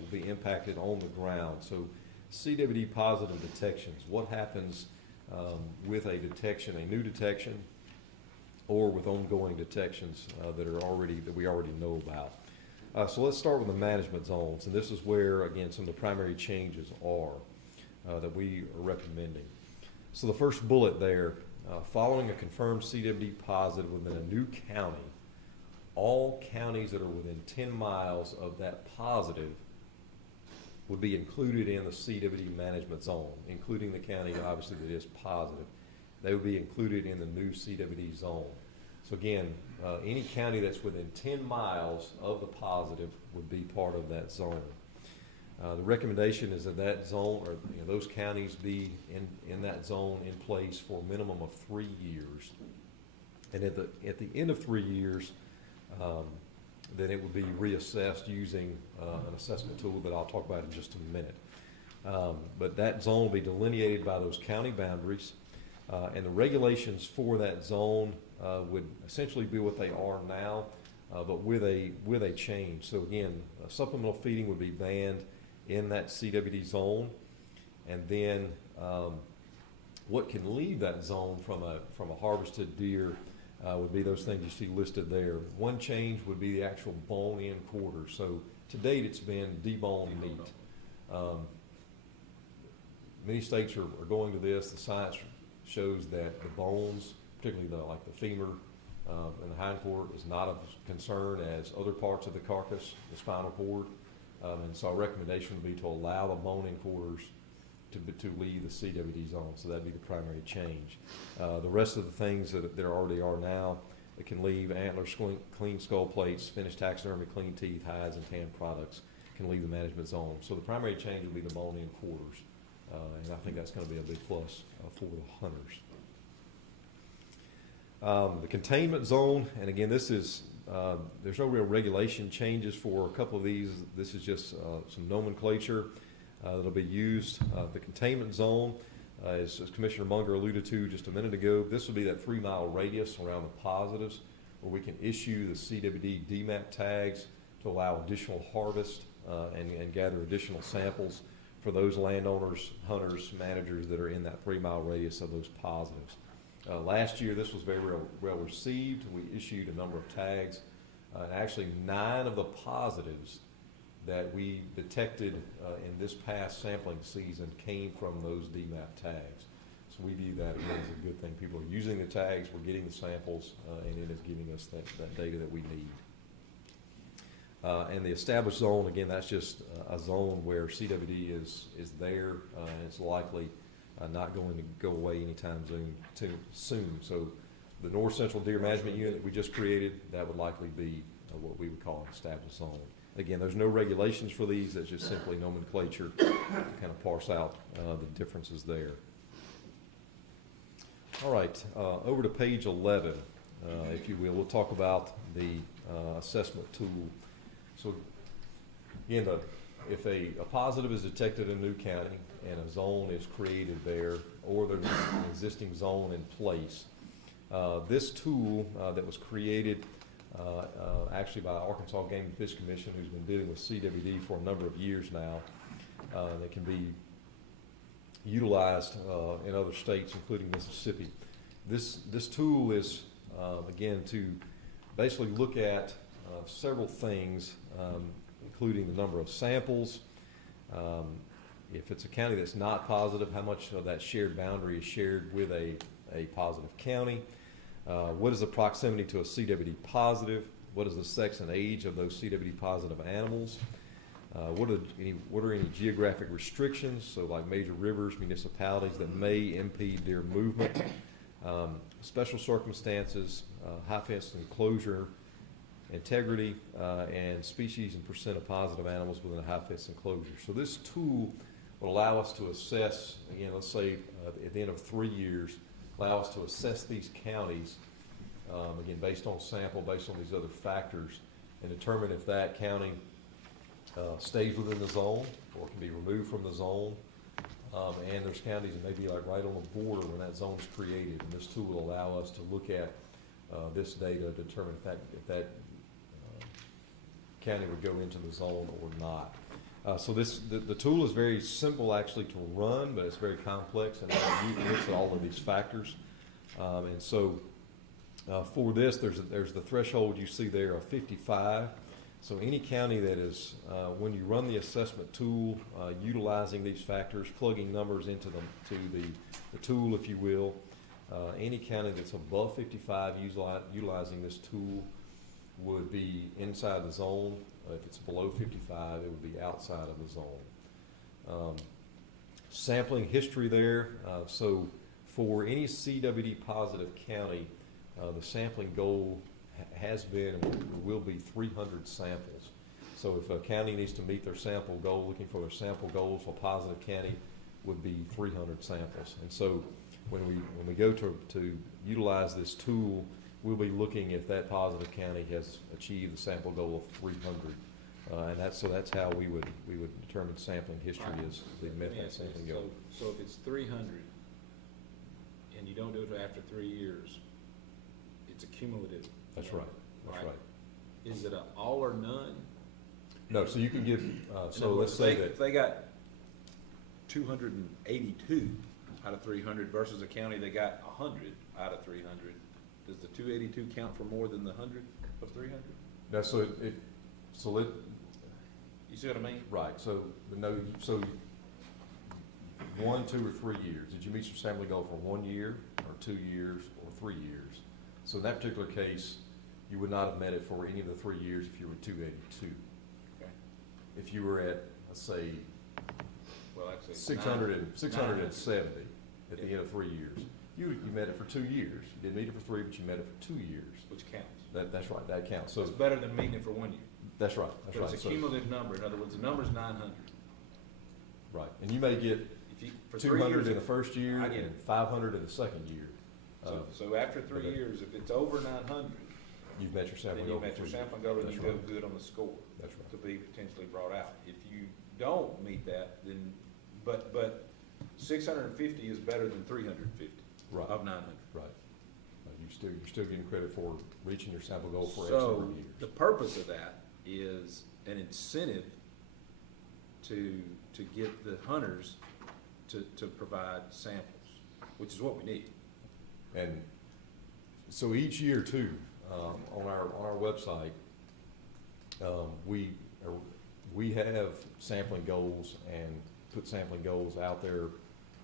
will be impacted on the ground. So CWD positive detections, what happens with a detection, a new detection, or with ongoing detections that we already know about. So let's start with the management zones, and this is where, again, some of the primary changes are that we are recommending. So the first bullet there, following a confirmed CWD positive within a new county, all counties that are within 10 miles of that positive would be included in the CWD management zone, including the county, obviously, that is positive. They would be included in the new CWD zone. So again, any county that's within 10 miles of the positive would be part of that zone. The recommendation is that zone, or those counties, be in that zone in place for a minimum of 3 years. And at the end of 3 years, then it would be reassessed using an assessment tool that I'll talk about in just a minute. But that zone will be delineated by those county boundaries, and the regulations for that zone would essentially be what they are now, but with a change. So again, supplemental feeding would be banned in that CWD zone, and then what can leave that zone from a harvested deer would be those things you see listed there. One change would be the actual bone-in quarters. So to date, it's been deboned meat. Many states are going to this. The science shows that the bones, particularly the femur and the hindquarter, is not of concern as other parts of the carcass, the spinal cord. And so our recommendation would be to allow the bone-in quarters to leave the CWD zone. So that'd be the primary change. The rest of the things that there already are now, it can leave antlers, clean skull plates, finished taxidermy, clean teeth, hides, and tanned products can leave the management zone. So the primary change would be the bone-in quarters. And I think that's going to be a big plus for the hunters. The containment zone, and again, this is, there's no real regulation changes for a couple of these. This is just some nomenclature that'll be used. The containment zone, as Commissioner Munger alluded to just a minute ago, this will be that 3-mile radius around the positives where we can issue the CWD DMAP tags to allow additional harvest and gather additional samples for those landowners, hunters, managers that are in that 3-mile radius of those positives. Last year, this was very well received. We issued a number of tags. Actually, 9 of the positives that we detected in this past sampling season came from those DMAP tags. So we view that again as a good thing. People are using the tags, we're getting the samples, and it is giving us that data that we need. And the established zone, again, that's just a zone where CWD is there, and it's likely not going to go away anytime soon. So the North Central Deer Management Unit that we just created, that would likely be what we would call an established zone. Again, there's no regulations for these. That's just simply nomenclature to kind of parse out the differences there. All right, over to page 11, if you will. We'll talk about the assessment tool. So again, if a positive is detected in a new county and a zone is created there, or there's an existing zone in place, this tool that was created actually by the Arkansas Game and Fish Commission, who's been dealing with CWD for a number of years now, that can be utilized in other states, including Mississippi. This tool is, again, to basically look at several things, including the number of samples, If it's a county that's not positive, how much of that shared boundary is shared with a positive county? What is the proximity to a CWD positive? What is the sex and age of those CWD positive animals? What are any geographic restrictions, so like major rivers, municipalities that may impede their movement? Special circumstances, high fence enclosure, integrity, and species and percent of positive animals within a high fence enclosure. So this tool will allow us to assess, again, let's say at the end of 3 years, allow us to assess these counties, again, based on sample, based on these other factors, and determine if that county stays within the zone or can be removed from the zone. And there's counties that may be like right on the border when that zone is created, and this tool will allow us to look at this data to determine if that county would go into the zone or not. So the tool is very simple actually to run, but it's very complex, and it looks at all of these factors. And so for this, there's the threshold you see there of 55. So any county that is, when you run the assessment tool, utilizing these factors, plugging numbers into the tool, if you will, any county that's above 55 utilizing this tool would be inside the zone. If it's below 55, it would be outside of the zone. Sampling history there. So for any CWD positive county, the sampling goal has been and will be 300 samples. So if a county needs to meet their sample goal, looking for their sample goals for a positive county, would be 300 samples. And so when we go to utilize this tool, we'll be looking if that positive county has achieved the sample goal of 300. And that's how we would determine sampling history is the met that sampling goal. So if it's 300 and you don't do it after 3 years, it's a cumulative. That's right. That's right. Is it an all or none? No, so you can give, so words, let's say if they got 282 out of 300 versus a county that got 100 out of 300, does the 282 count for more than the 100 of 300? No, so you see what I mean? right, so 1, 2, or 3 years. Did you meet your sampling goal for 1 year, or 2 years, or 3 years? So in that particular case, you would not have met it for any of the 3 years if you were 282. Okay. If you were at, let's say, Well, actually, 670 at the end of 3 years, you met it for 2 years. You didn't meet it for 3, but you met it for 2 years. Which counts. That's right, that counts. So So it's better than meeting it for 1 year. that's right, that's So right. it's a So- cumulative number. In other words, the number's 900. Right, and you may get If you, for 3 200 years, in the first year I get and it. 500 in the second year. So after 3 okay. years, if it's over 900, You've met your sampling then you goal. met your for 3 years. sampling goal and That's you go right. good on the score That's right. to be potentially brought out. If you don't meet that, then, but 650 is better than 350 Right. of 900. Right. You're still getting credit for reaching your sample goal for X So number of years. the purpose of that is an incentive to get the hunters to provide samples, which is what we need. And so each year too, on our website, we have sampling goals and put sampling goals out there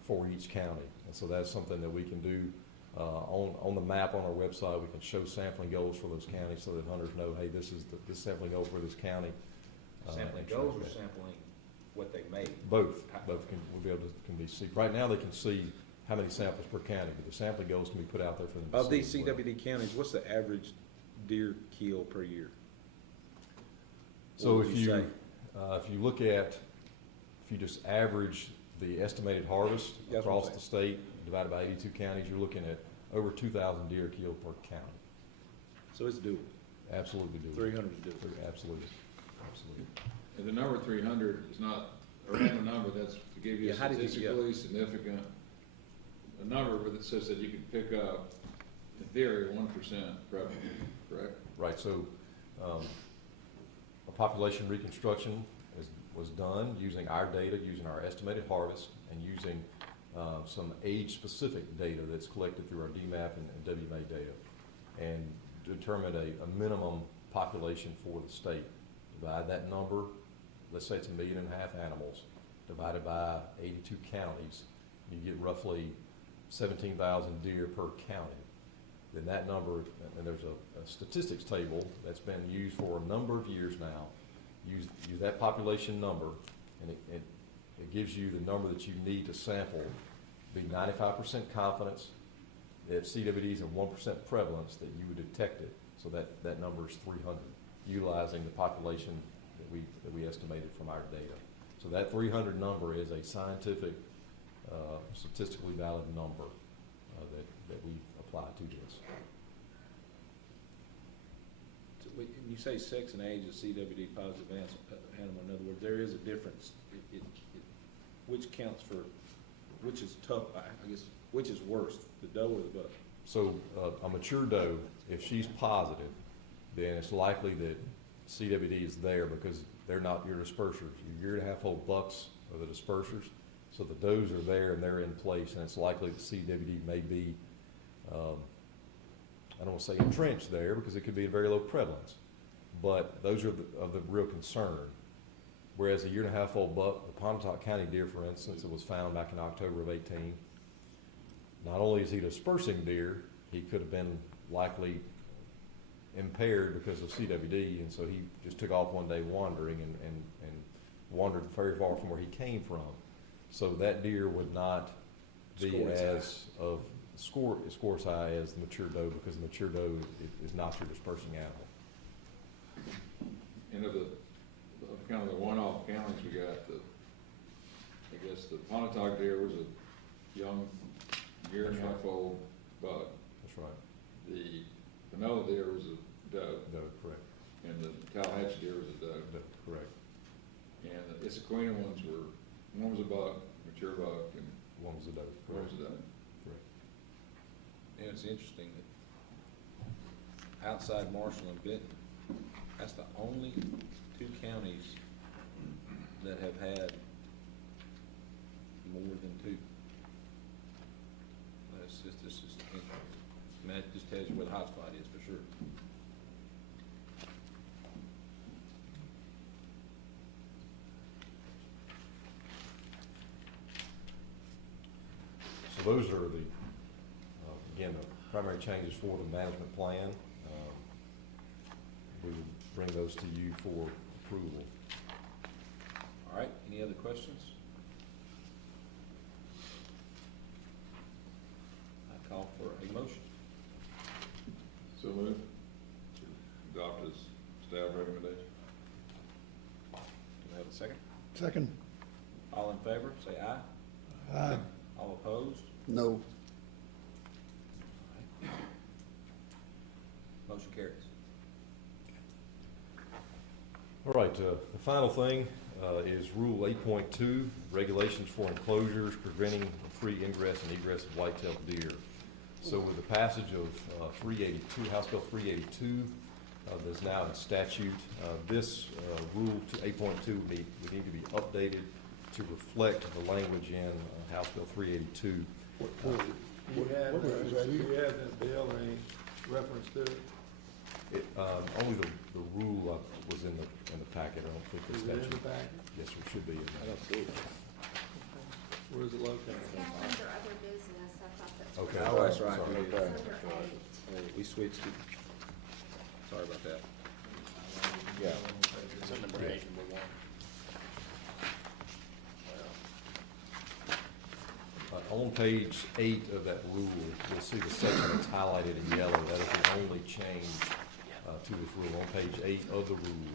for each county. And so that's something that we can do on the map on our website. We can show sampling goals for those counties so that hunters know, hey, this is this sampling goal for this county. Sampling goals or sampling what they made? Both can be seen. Right now, they can see how many samples per county, but the sampling goals can be put out there for them to see. Of these as well. CWD counties, what's the average deer kill per year? So What would if say? you look at, if you just average the estimated harvest That's what I'm across saying. the state, divided by 82 counties, you're looking at over 2,000 deer killed per county. So it's doable. Absolutely doable. 300 is doable. Absolutely, absolutely. And the number 300 is not a random number, that's to give you a Yeah, how did you- yeah. statistically significant, a number that says that you can pick up, in theory, 1% prevalent, correct? Right, so a population reconstruction was done using our data, using our estimated harvest, and using some age-specific data that's collected through our DMAP and WMA data, and determined a minimum population for the state. Divide that number, let's say it's 1.5 million animals, divided by 82 counties, you get roughly 17,000 deer per county. Then that number, and there's a statistics table that's been used for a number of years now. Use that population number, and it gives you the number that you need to sample. Be 95% confidence that CWD is a 1% prevalence that you would detect it. So that number is 300, utilizing the population that we estimated from our data. So that 300 number is a scientific, statistically valid number that we apply to this. So when you say sex and age of CWD positive animal, in other words, there is a difference. Which counts for, which is tough, I guess, which is worse, the doe or the buck? So a mature doe, if she's positive, then it's likely that CWD is there because they're not your dispersers. Your 1.5-year-old bucks are the dispersers. So the does are there and they're in place, and it's likely that CWD may be, I don't want to say entrenched there because it could be a very low prevalence, but those are of the real concern. Whereas a 1.5-year-old buck, the Pontotoc County deer, for instance, it was found back in October of 18. Not only is he a dispersing deer, he could have been likely impaired because of CWD, and so he just took off one day wandering and wandered very far from where he came from. So that deer would not be as scores high as the mature doe because the mature doe is not your dispersing animal. And of the kind of the one-off counties we got, I guess the Pontotoc deer was a young 1.5-year-old buck. That's right. The Panola deer was a doe. Doe, correct. And the Tallahatchie deer was a doe. Doe, correct. And the Issaquena ones were, one was a buck, mature buck, and One was a doe, one correct. was a doe. Correct. And it's interesting that outside Marshall and Benton, that's the only two counties that have had more than two. That's just interesting. I mean, that just tells you where the hot spot is for sure. So those are the, again, the primary changes for the management plan. We will bring those to you for approval. All right, any other questions? I call for a motion. So moved. To adopt as staff recommendation. Do we have a second? Second. All in favor, say aye. Aye. All opposed? No. Motion carries. All right, the final thing is Rule 8.2, regulations for enclosures preventing free ingress and egress of white-tailed deer. So with the passage of 382, House Bill 382, that's now in statute, this Rule 8.2 would need to be updated to reflect the language in House Bill 382. Do you have that bill or any reference to it? Only the rule was in the packet. I don't think the Is it statute. in the packet? Yes, sir, should be in there. I don't see it. Where is it located? It's down under other business, I thought that's. Okay. where it Oh, was. that's right. Sorry. We did. It's under 8. We switched it. Sorry about that. Yeah. It's in number 8, number 1. On page 8 of that rule, you'll see the section that's highlighted in yellow. That is the only change to this rule, on page 8 of the rule.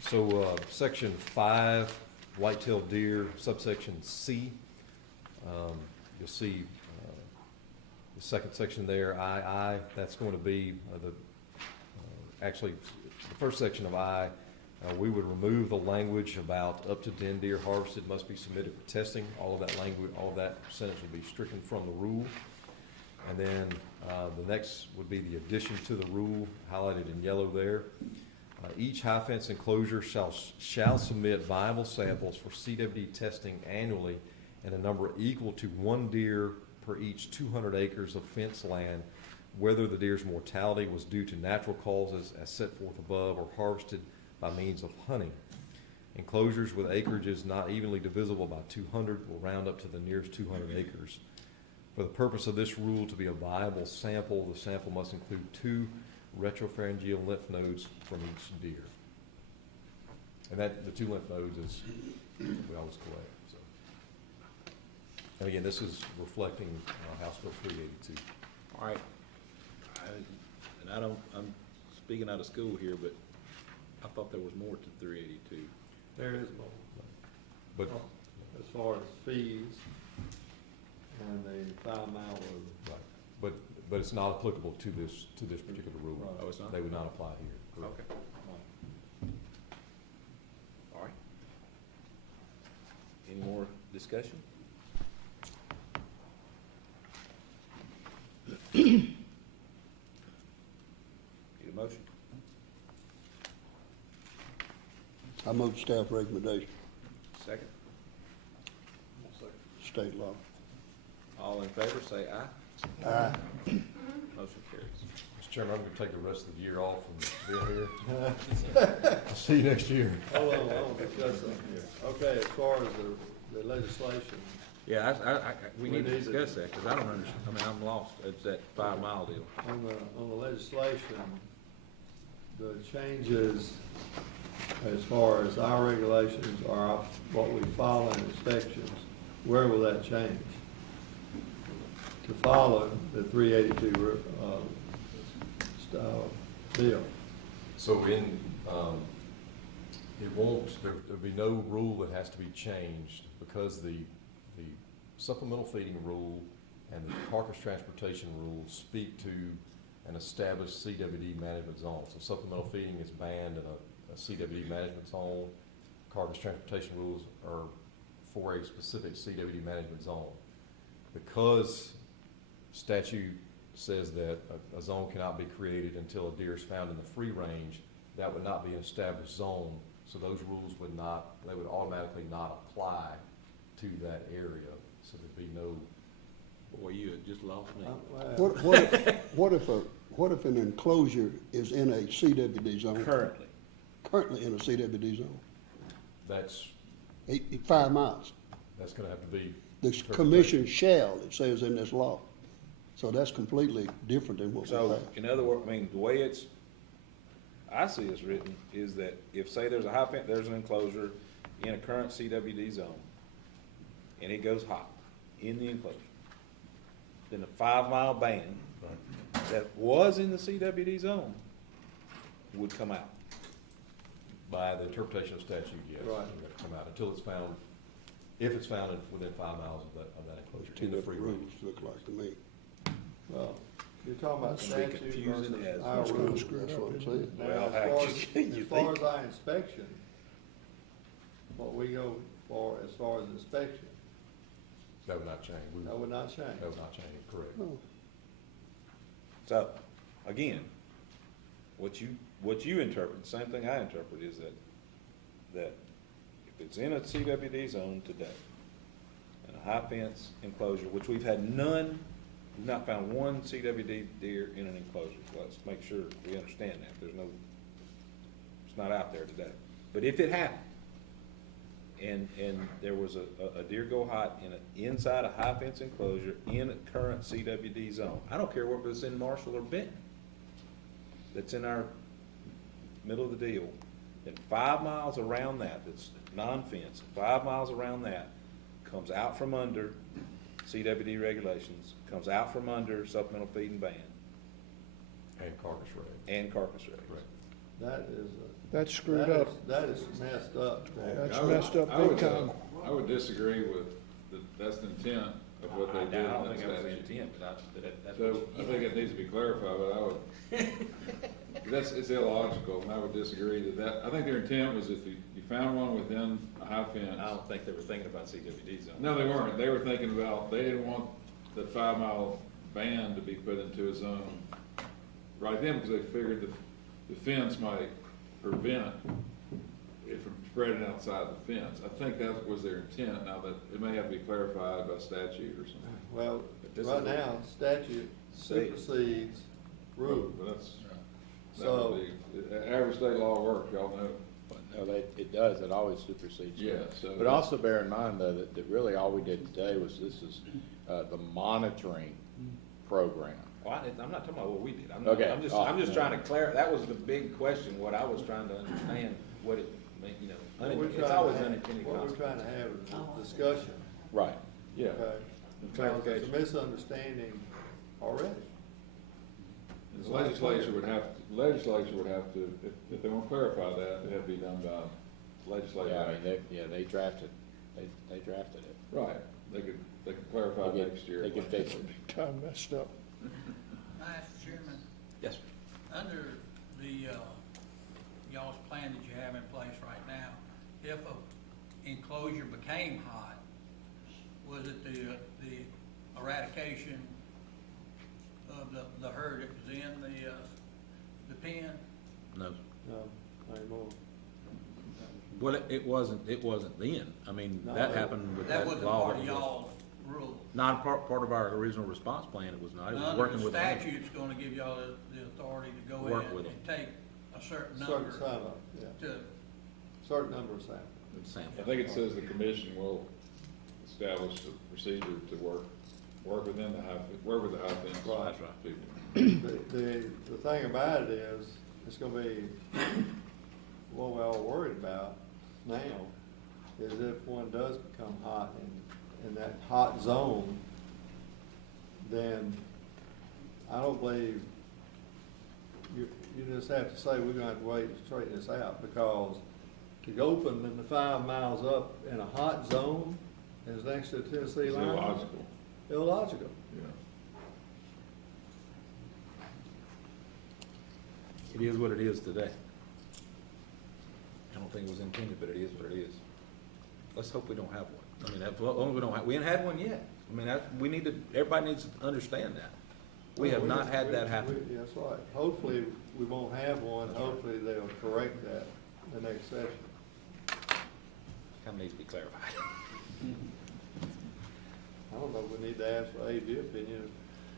So section 5, white-tailed deer, subsection C, you'll see the second section there, I, that's going to be actually, the first section of I, we would remove the language about up to 10 deer harvested must be submitted for testing. All of that language, all of that sentence would be stricken from the rule. And then the next would be the addition to the rule, highlighted in yellow there. Each high fence enclosure shall submit viable samples for CWD testing annually in a number equal to 1 deer per each 200 acres of fence land whether the deer's mortality was due to natural causes as set forth above or harvested by means of hunting. Enclosures with acreages not evenly divisible by 200 will round up to the nearest 200 acres. For the purpose of this rule to be a viable sample, the sample must include 2 retropharyngeal lymph nodes from each deer. And that, the 2 lymph nodes is, we always collect, so. And again, this is reflecting House Bill 382. All right. I'm speaking out of school here, but I thought there was more to 382. There is more. But As far as fees and the 5 mile rule. right. But it's not applicable to this particular rule. Right. Oh, it's not? They would not apply here. Correct. Okay. All right. Any more discussion? Need a motion? I move staff recommendation, Second? state law. All in favor, say aye. Aye. Motion carries. Mr. Chairman, I'm going to take the rest of the year off from being here. See you next year. Hold on, I want to discuss something here. Okay, as far as the legislation, Yeah, we need to We need to- discuss that, because I don't understand, I mean, I'm lost. It's that 5 mile deal. on the legislation, the changes as far as our regulations or what we follow in inspections, where will that change? To follow the 382 style deal. So in, it won't, there'll be no rule that has to be changed because the supplemental feeding rule and the carcass transportation rule speak to an established CWD management zone. So supplemental feeding is banned in a CWD management zone. Carcass transportation rules are for a specific CWD management zone. Because statute says that a zone cannot be created until a deer is found in the free range, that would not be an established zone. So those rules would not, they would automatically not apply to that area. So there'd be no. Boy, you had just lost me. What if an enclosure is in a CWD zone? Currently in a CWD zone, That's 5 miles. That's gonna have to be. The commission shall, it says in this law. So that's completely different than what we So, have. in other words, I mean, the way I see it's written is that if, say, there's a high fence, there's an enclosure in a current CWD zone, and it goes hot in the enclosure, then the 5 mile ban that was in the CWD zone would come out. By the interpretation of statute, yes. Right. It would come out until it's found, if it's found within 5 miles of that enclosure. Two in the different free rules, range. look like to me. Well, you're talking about Must be statute confusing versus as- our That's gonna rules. screw it up, isn't it? Now, Well, as how far can you as far think? as our inspection, what we go for as far as inspection, That would not change. that would not change. That would not change, correct. Oh, So, again, what you interpret, the same thing I interpret is that if it's in a CWD zone today, and a high fence enclosure, which we've had none, we've not found one CWD deer in an enclosure. Let's make sure we understand that. It's not out there today. But if it happened, and there was a deer go hot inside a high fence enclosure in a current CWD zone, I don't care whether it's in Marshall or Benton, that's in our middle of the deal, then 5 miles around that's non-fence, 5 miles around that comes out from under CWD regulations, comes out from under supplemental feeding ban And carcass rate. and carcass rates. Correct. That is, That's screwed up. that is messed up. That's I would- messed up I big would, time. I would disagree with, that's the intent of what they I did in don't that think that was the statute. intent, but that's So what I think it needs to be clarified, but I would, it's illogical, and I would disagree I think their intent was if you found one within a high fence. I don't think they were thinking about CWD zone. No, they weren't. They were thinking about, they didn't want the 5 mile ban to be put into a zone right then, because they figured the fence might prevent it from spreading outside the fence. I think that was their intent. Now, that it may have to be clarified by statute or something. Well, But this right is- now, statute supersedes rules. But that's, So- average state law works, y'all know. No, it does, it always supersedes. Yeah, so. But also bear in mind, though, that really all we did today was, this is, the monitoring program. Well, I'm not talking about what we did. Okay. I'm just trying to that was the big question, what I was trying to understand, what it, you know, it's always unintended What we're consequences. trying to have is a discussion, Right. Yeah, okay? Because there's a misunderstanding already. the legislature would have to, if they want to clarify that, it had to be done by legislative Yeah, I act. mean, they drafted, they drafted it. Right, they could clarify They could- next year. They could fix it. Time messed up. Mr. Chairman, Yes, sir. under the, y'all's plan that you have in place right now, if a enclosure became hot, was it the eradication of the herd that was in the pen? No. No, anymore. Well, it wasn't then. I mean, No, that happened with That that wasn't law. part of y'all's rule. Not part of our original response plan, it was not. It was Under working the with them. statute's gonna give y'all the authority to go Work in with and take a certain Certain number sample, yeah, to, certain number of samples. Sample. I think it says the commission will establish a procedure to work within the work with the high fence. Right. That's right. people. The thing about it is, it's gonna be, what we're all worried about now, is if one does become hot in that hot zone, then I don't believe, you just have to say, we're gonna have to wait to straighten this out, because to go open in the 5 miles up in a hot zone is next to the Tennessee It's line. illogical, Illogical. yeah. It is what it is today. I don't think it was intended, but it is what it is. Let's hope we don't have one. I mean, as long as we don't have, we ain't had one yet. I mean, everybody needs to understand that. We have not had that happen. That's right. Hopefully, we won't have one. Hopefully, they'll correct that the next session. Kind of needs to be clarified. I don't know if we need to ask for AG opinion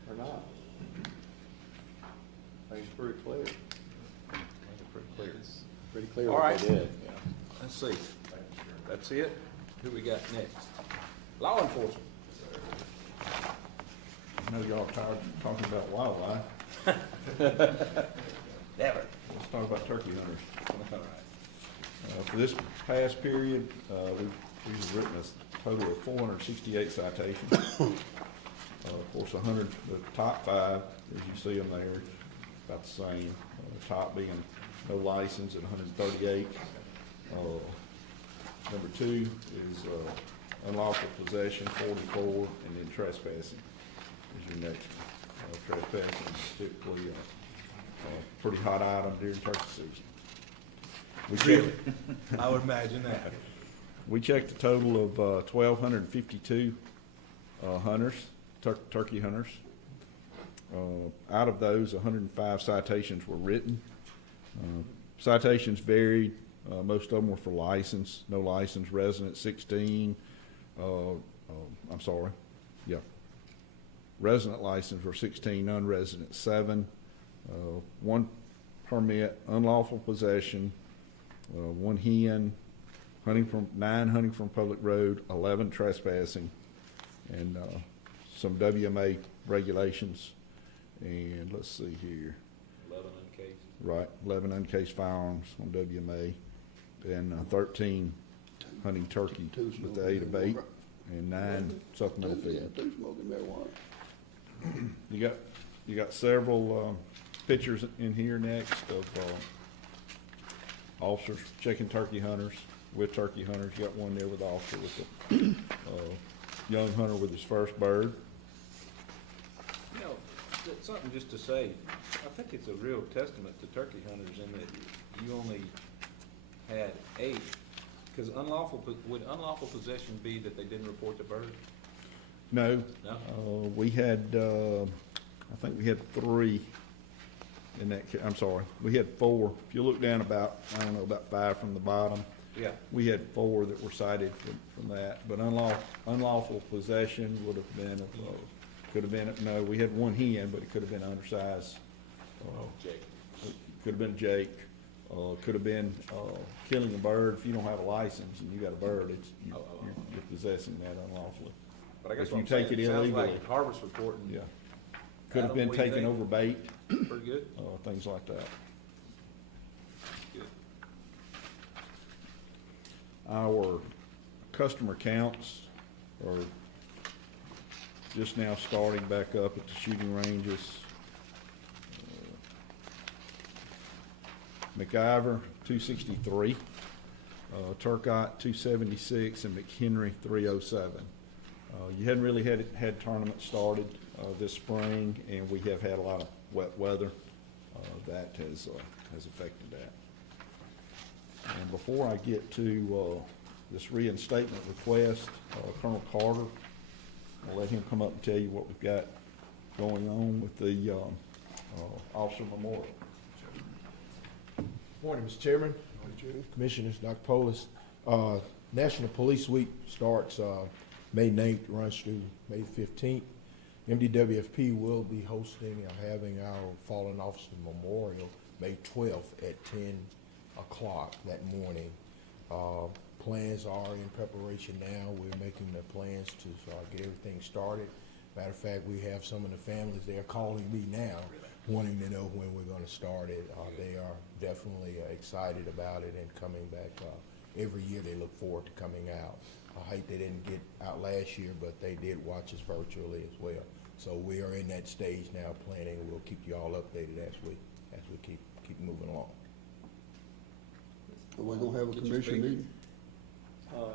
or not. I think it's pretty clear. I think it's pretty clear. Pretty clear All what right. they did, yeah. Let's see. That's it? Who we got next? Law enforcement. I know y'all tired of talking about wildlife. Never. Let's talk about turkey hunters. All right. For this past period, we've written a total of 468 citations. Of course, the top 5, as you see them there, about the same. The top being no license at 138. Number 2 is unlawful possession, 44, and then trespassing is your next one. Trespassing is typically a pretty hot item during turkey season. Really? I would imagine that. We checked a total of 1,252 hunters, turkey hunters. Out of those, 105 citations were written. Citations varied. Most of them were for license, no license, resident 16. Resident license were 16, non-resident 7. 1 permit, unlawful possession, 1 hen, 9 hunting from public road, 11 trespassing, and some WMA regulations. And let's see here. 11 uncased. Right, 11 uncased firearms on WMA, and 13 hunting turkey with the 8 of bait, and 9 supplemental feed. 2 smoking marijuana. You got several pictures in here next of officers checking turkey hunters with turkey hunters. You got one there with the officer with a young hunter with his first bird. You know, it's something just to say, I think it's a real testament to turkey hunters in that you only had 8, because would unlawful possession be that they didn't report the bird? No. No? We had, I think we had 3 in that, I'm sorry, we had 4. If you look down about 5 from the bottom, Yeah. we had 4 that were cited from that. But unlawful possession would have been of Could have been, no, we had one hen, but it could have been undersized. Jake. Could have been a Jake. Could have been, killing a bird. If you don't have a license and you got a bird, it's, you're possessing that unlawfully. But I guess If what you I'm saying, take it it sounds illegally. like harvest reporting. Yeah. Could have Adam, been what do you taken think? over bait, Pretty good. things like that. Good. Our customer counts are just now starting back up at the shooting ranges. McIver, 263, Turcotte, 276, and McHenry, 307. You hadn't really had tournaments started this spring, and we have had a lot of wet weather that has affected that. And before I get to this reinstatement request, Colonel Carter, I'll let him come up and tell you what we've got going on with the officer memorial. Morning, Mr. Chairman, Commissioners, Dr. Polis. National Police Week starts May 9th, runs through May 15th. MDWFP will be hosting and having our fallen officer memorial May 12th at 10 o'clock that morning. Plans are in preparation now. We're making the plans to get everything started. Matter of fact, we have some of the families, they're calling me now, wanting to know when we're gonna start it. They are definitely excited about it and coming back. Every year they look forward to coming out. I hate they didn't get out last year, but they did watch us virtually as well. So we are in that stage now planning. We'll keep you all updated as we keep moving along. Are we gonna have a commission meeting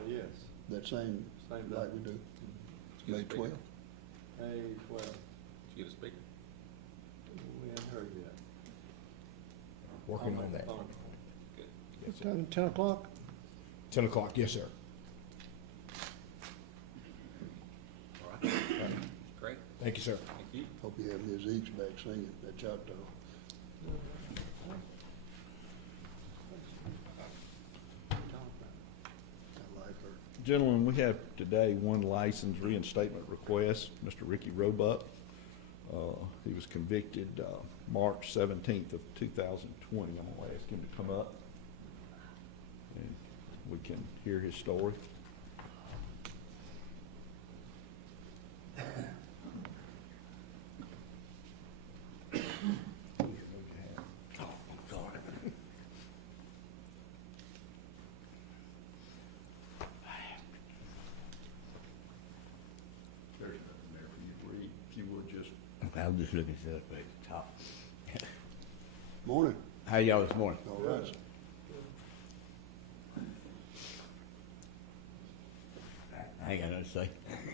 Yes, that same, same like day. we do, Get a May speaker. 12th? May 12th. Did you get a speaker? We haven't heard yet. Working I'll on make that. a phone call. 10 o'clock? 10 o'clock, yes, sir. All right. Great. Thank you, sir. Thank you. Hope you have his Eats back singing at Choctaw. I like her. Gentlemen, we have today one license reinstatement request, Mr. Ricky Roebuck. He was convicted March 17th of 2020. I'm gonna ask him to come up and we can hear his story. There's nothing there for you to read. If you would just I'm just looking at the top. Morning. How y'all this morning? All right. I ain't got nothing to say.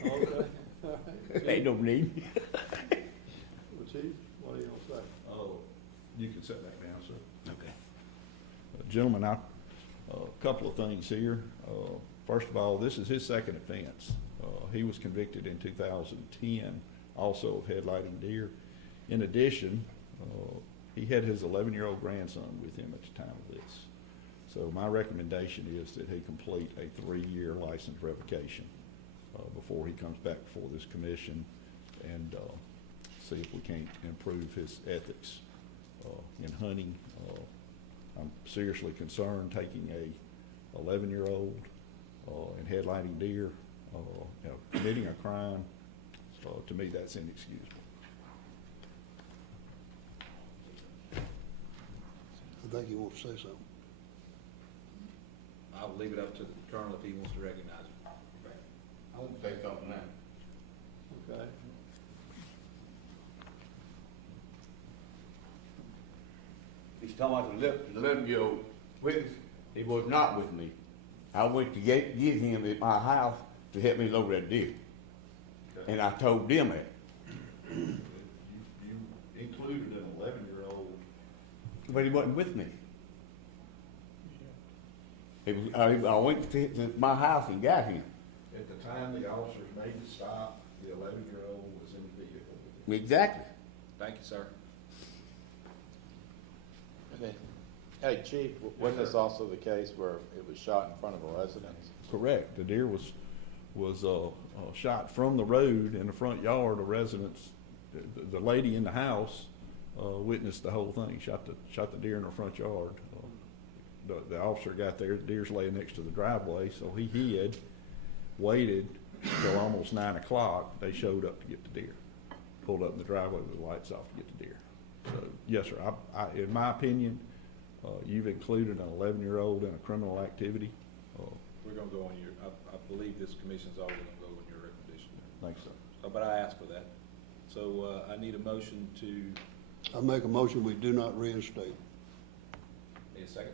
Okay, all right. Ain't no need. Well, Chief, what are you gonna say? Oh, you can sit back down, sir. Okay. Gentlemen, a couple of things here. First of all, this is his second offense. He was convicted in 2010 also of headlighting deer. In addition, he had his 11-year-old grandson with him at the time of this. So my recommendation is that he complete a 3-year license revocation before he comes back before this commission and see if we can't improve his ethics in hunting. I'm seriously concerned taking a 11-year-old and headlighting deer, committing a crime. To me, that's inexcusable. I think you want to say something. I'll leave it up to the colonel if he wants to recognize it. I want to say something now. Okay. He's talking about the 11-year-old witness. He was not with me. I went to get him at my house to help me load that deer. And I told them that. You included an 11-year-old. But he wasn't with me. It was, I went to my house and got him. At the time the officers made the stop, the 11-year-old was in the vehicle with him. Exactly. Thank you, sir. Okay. Hey, Chief, wasn't this also the case where it was shot in front of a residence? Correct. The deer was was shot from the road in the front yard. The residents, the lady in the house witnessed the whole thing. Shot the deer in her front yard. The officer got there. The deer's laying next to the driveway, so he hid, waited till almost 9 o'clock. They showed up to get the deer. Pulled up in the driveway with the lights off to get the deer. So yes, sir. In my opinion, you've included an 11-year-old in a criminal activity. We're gonna go on your, I believe this commission's already gonna go on your recommendation. Thanks, sir. But I asked for that. So, I need a motion to, I make a motion, we do not reinstate. need a second?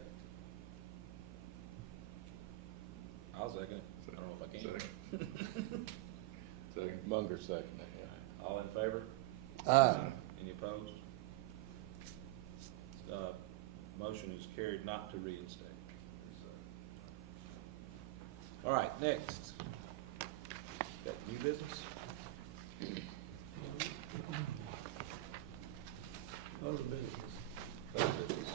I'll second it. I don't know if I can. Second. Munger second, yeah. All in favor? Aye. Any opposed? Motion is carried not to reinstate. All right, next. Got new business? Other business, Other business.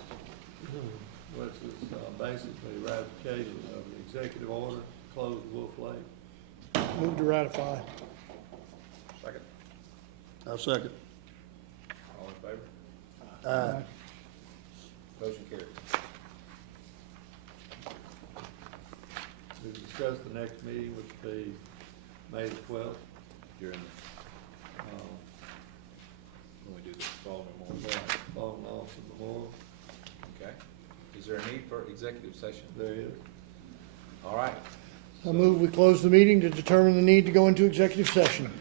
which is basically ratification of the executive order, close Wolf Lake. Move to ratify. Second. I second. All in favor? Aye. Motion carried. We discussed the next meeting, which will be May the 12th. During, when we do the fall memorial. Fallen Officer Memorial. Okay. Is there a need for executive session? There is. All right. I move we close the meeting to determine the need to go into executive session.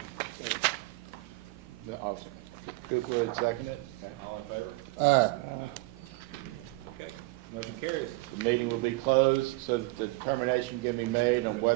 The officer. Goodwood seconded. Okay. All in favor? Aye. Okay. Motion carries. The meeting will be closed so that the determination can be made on whether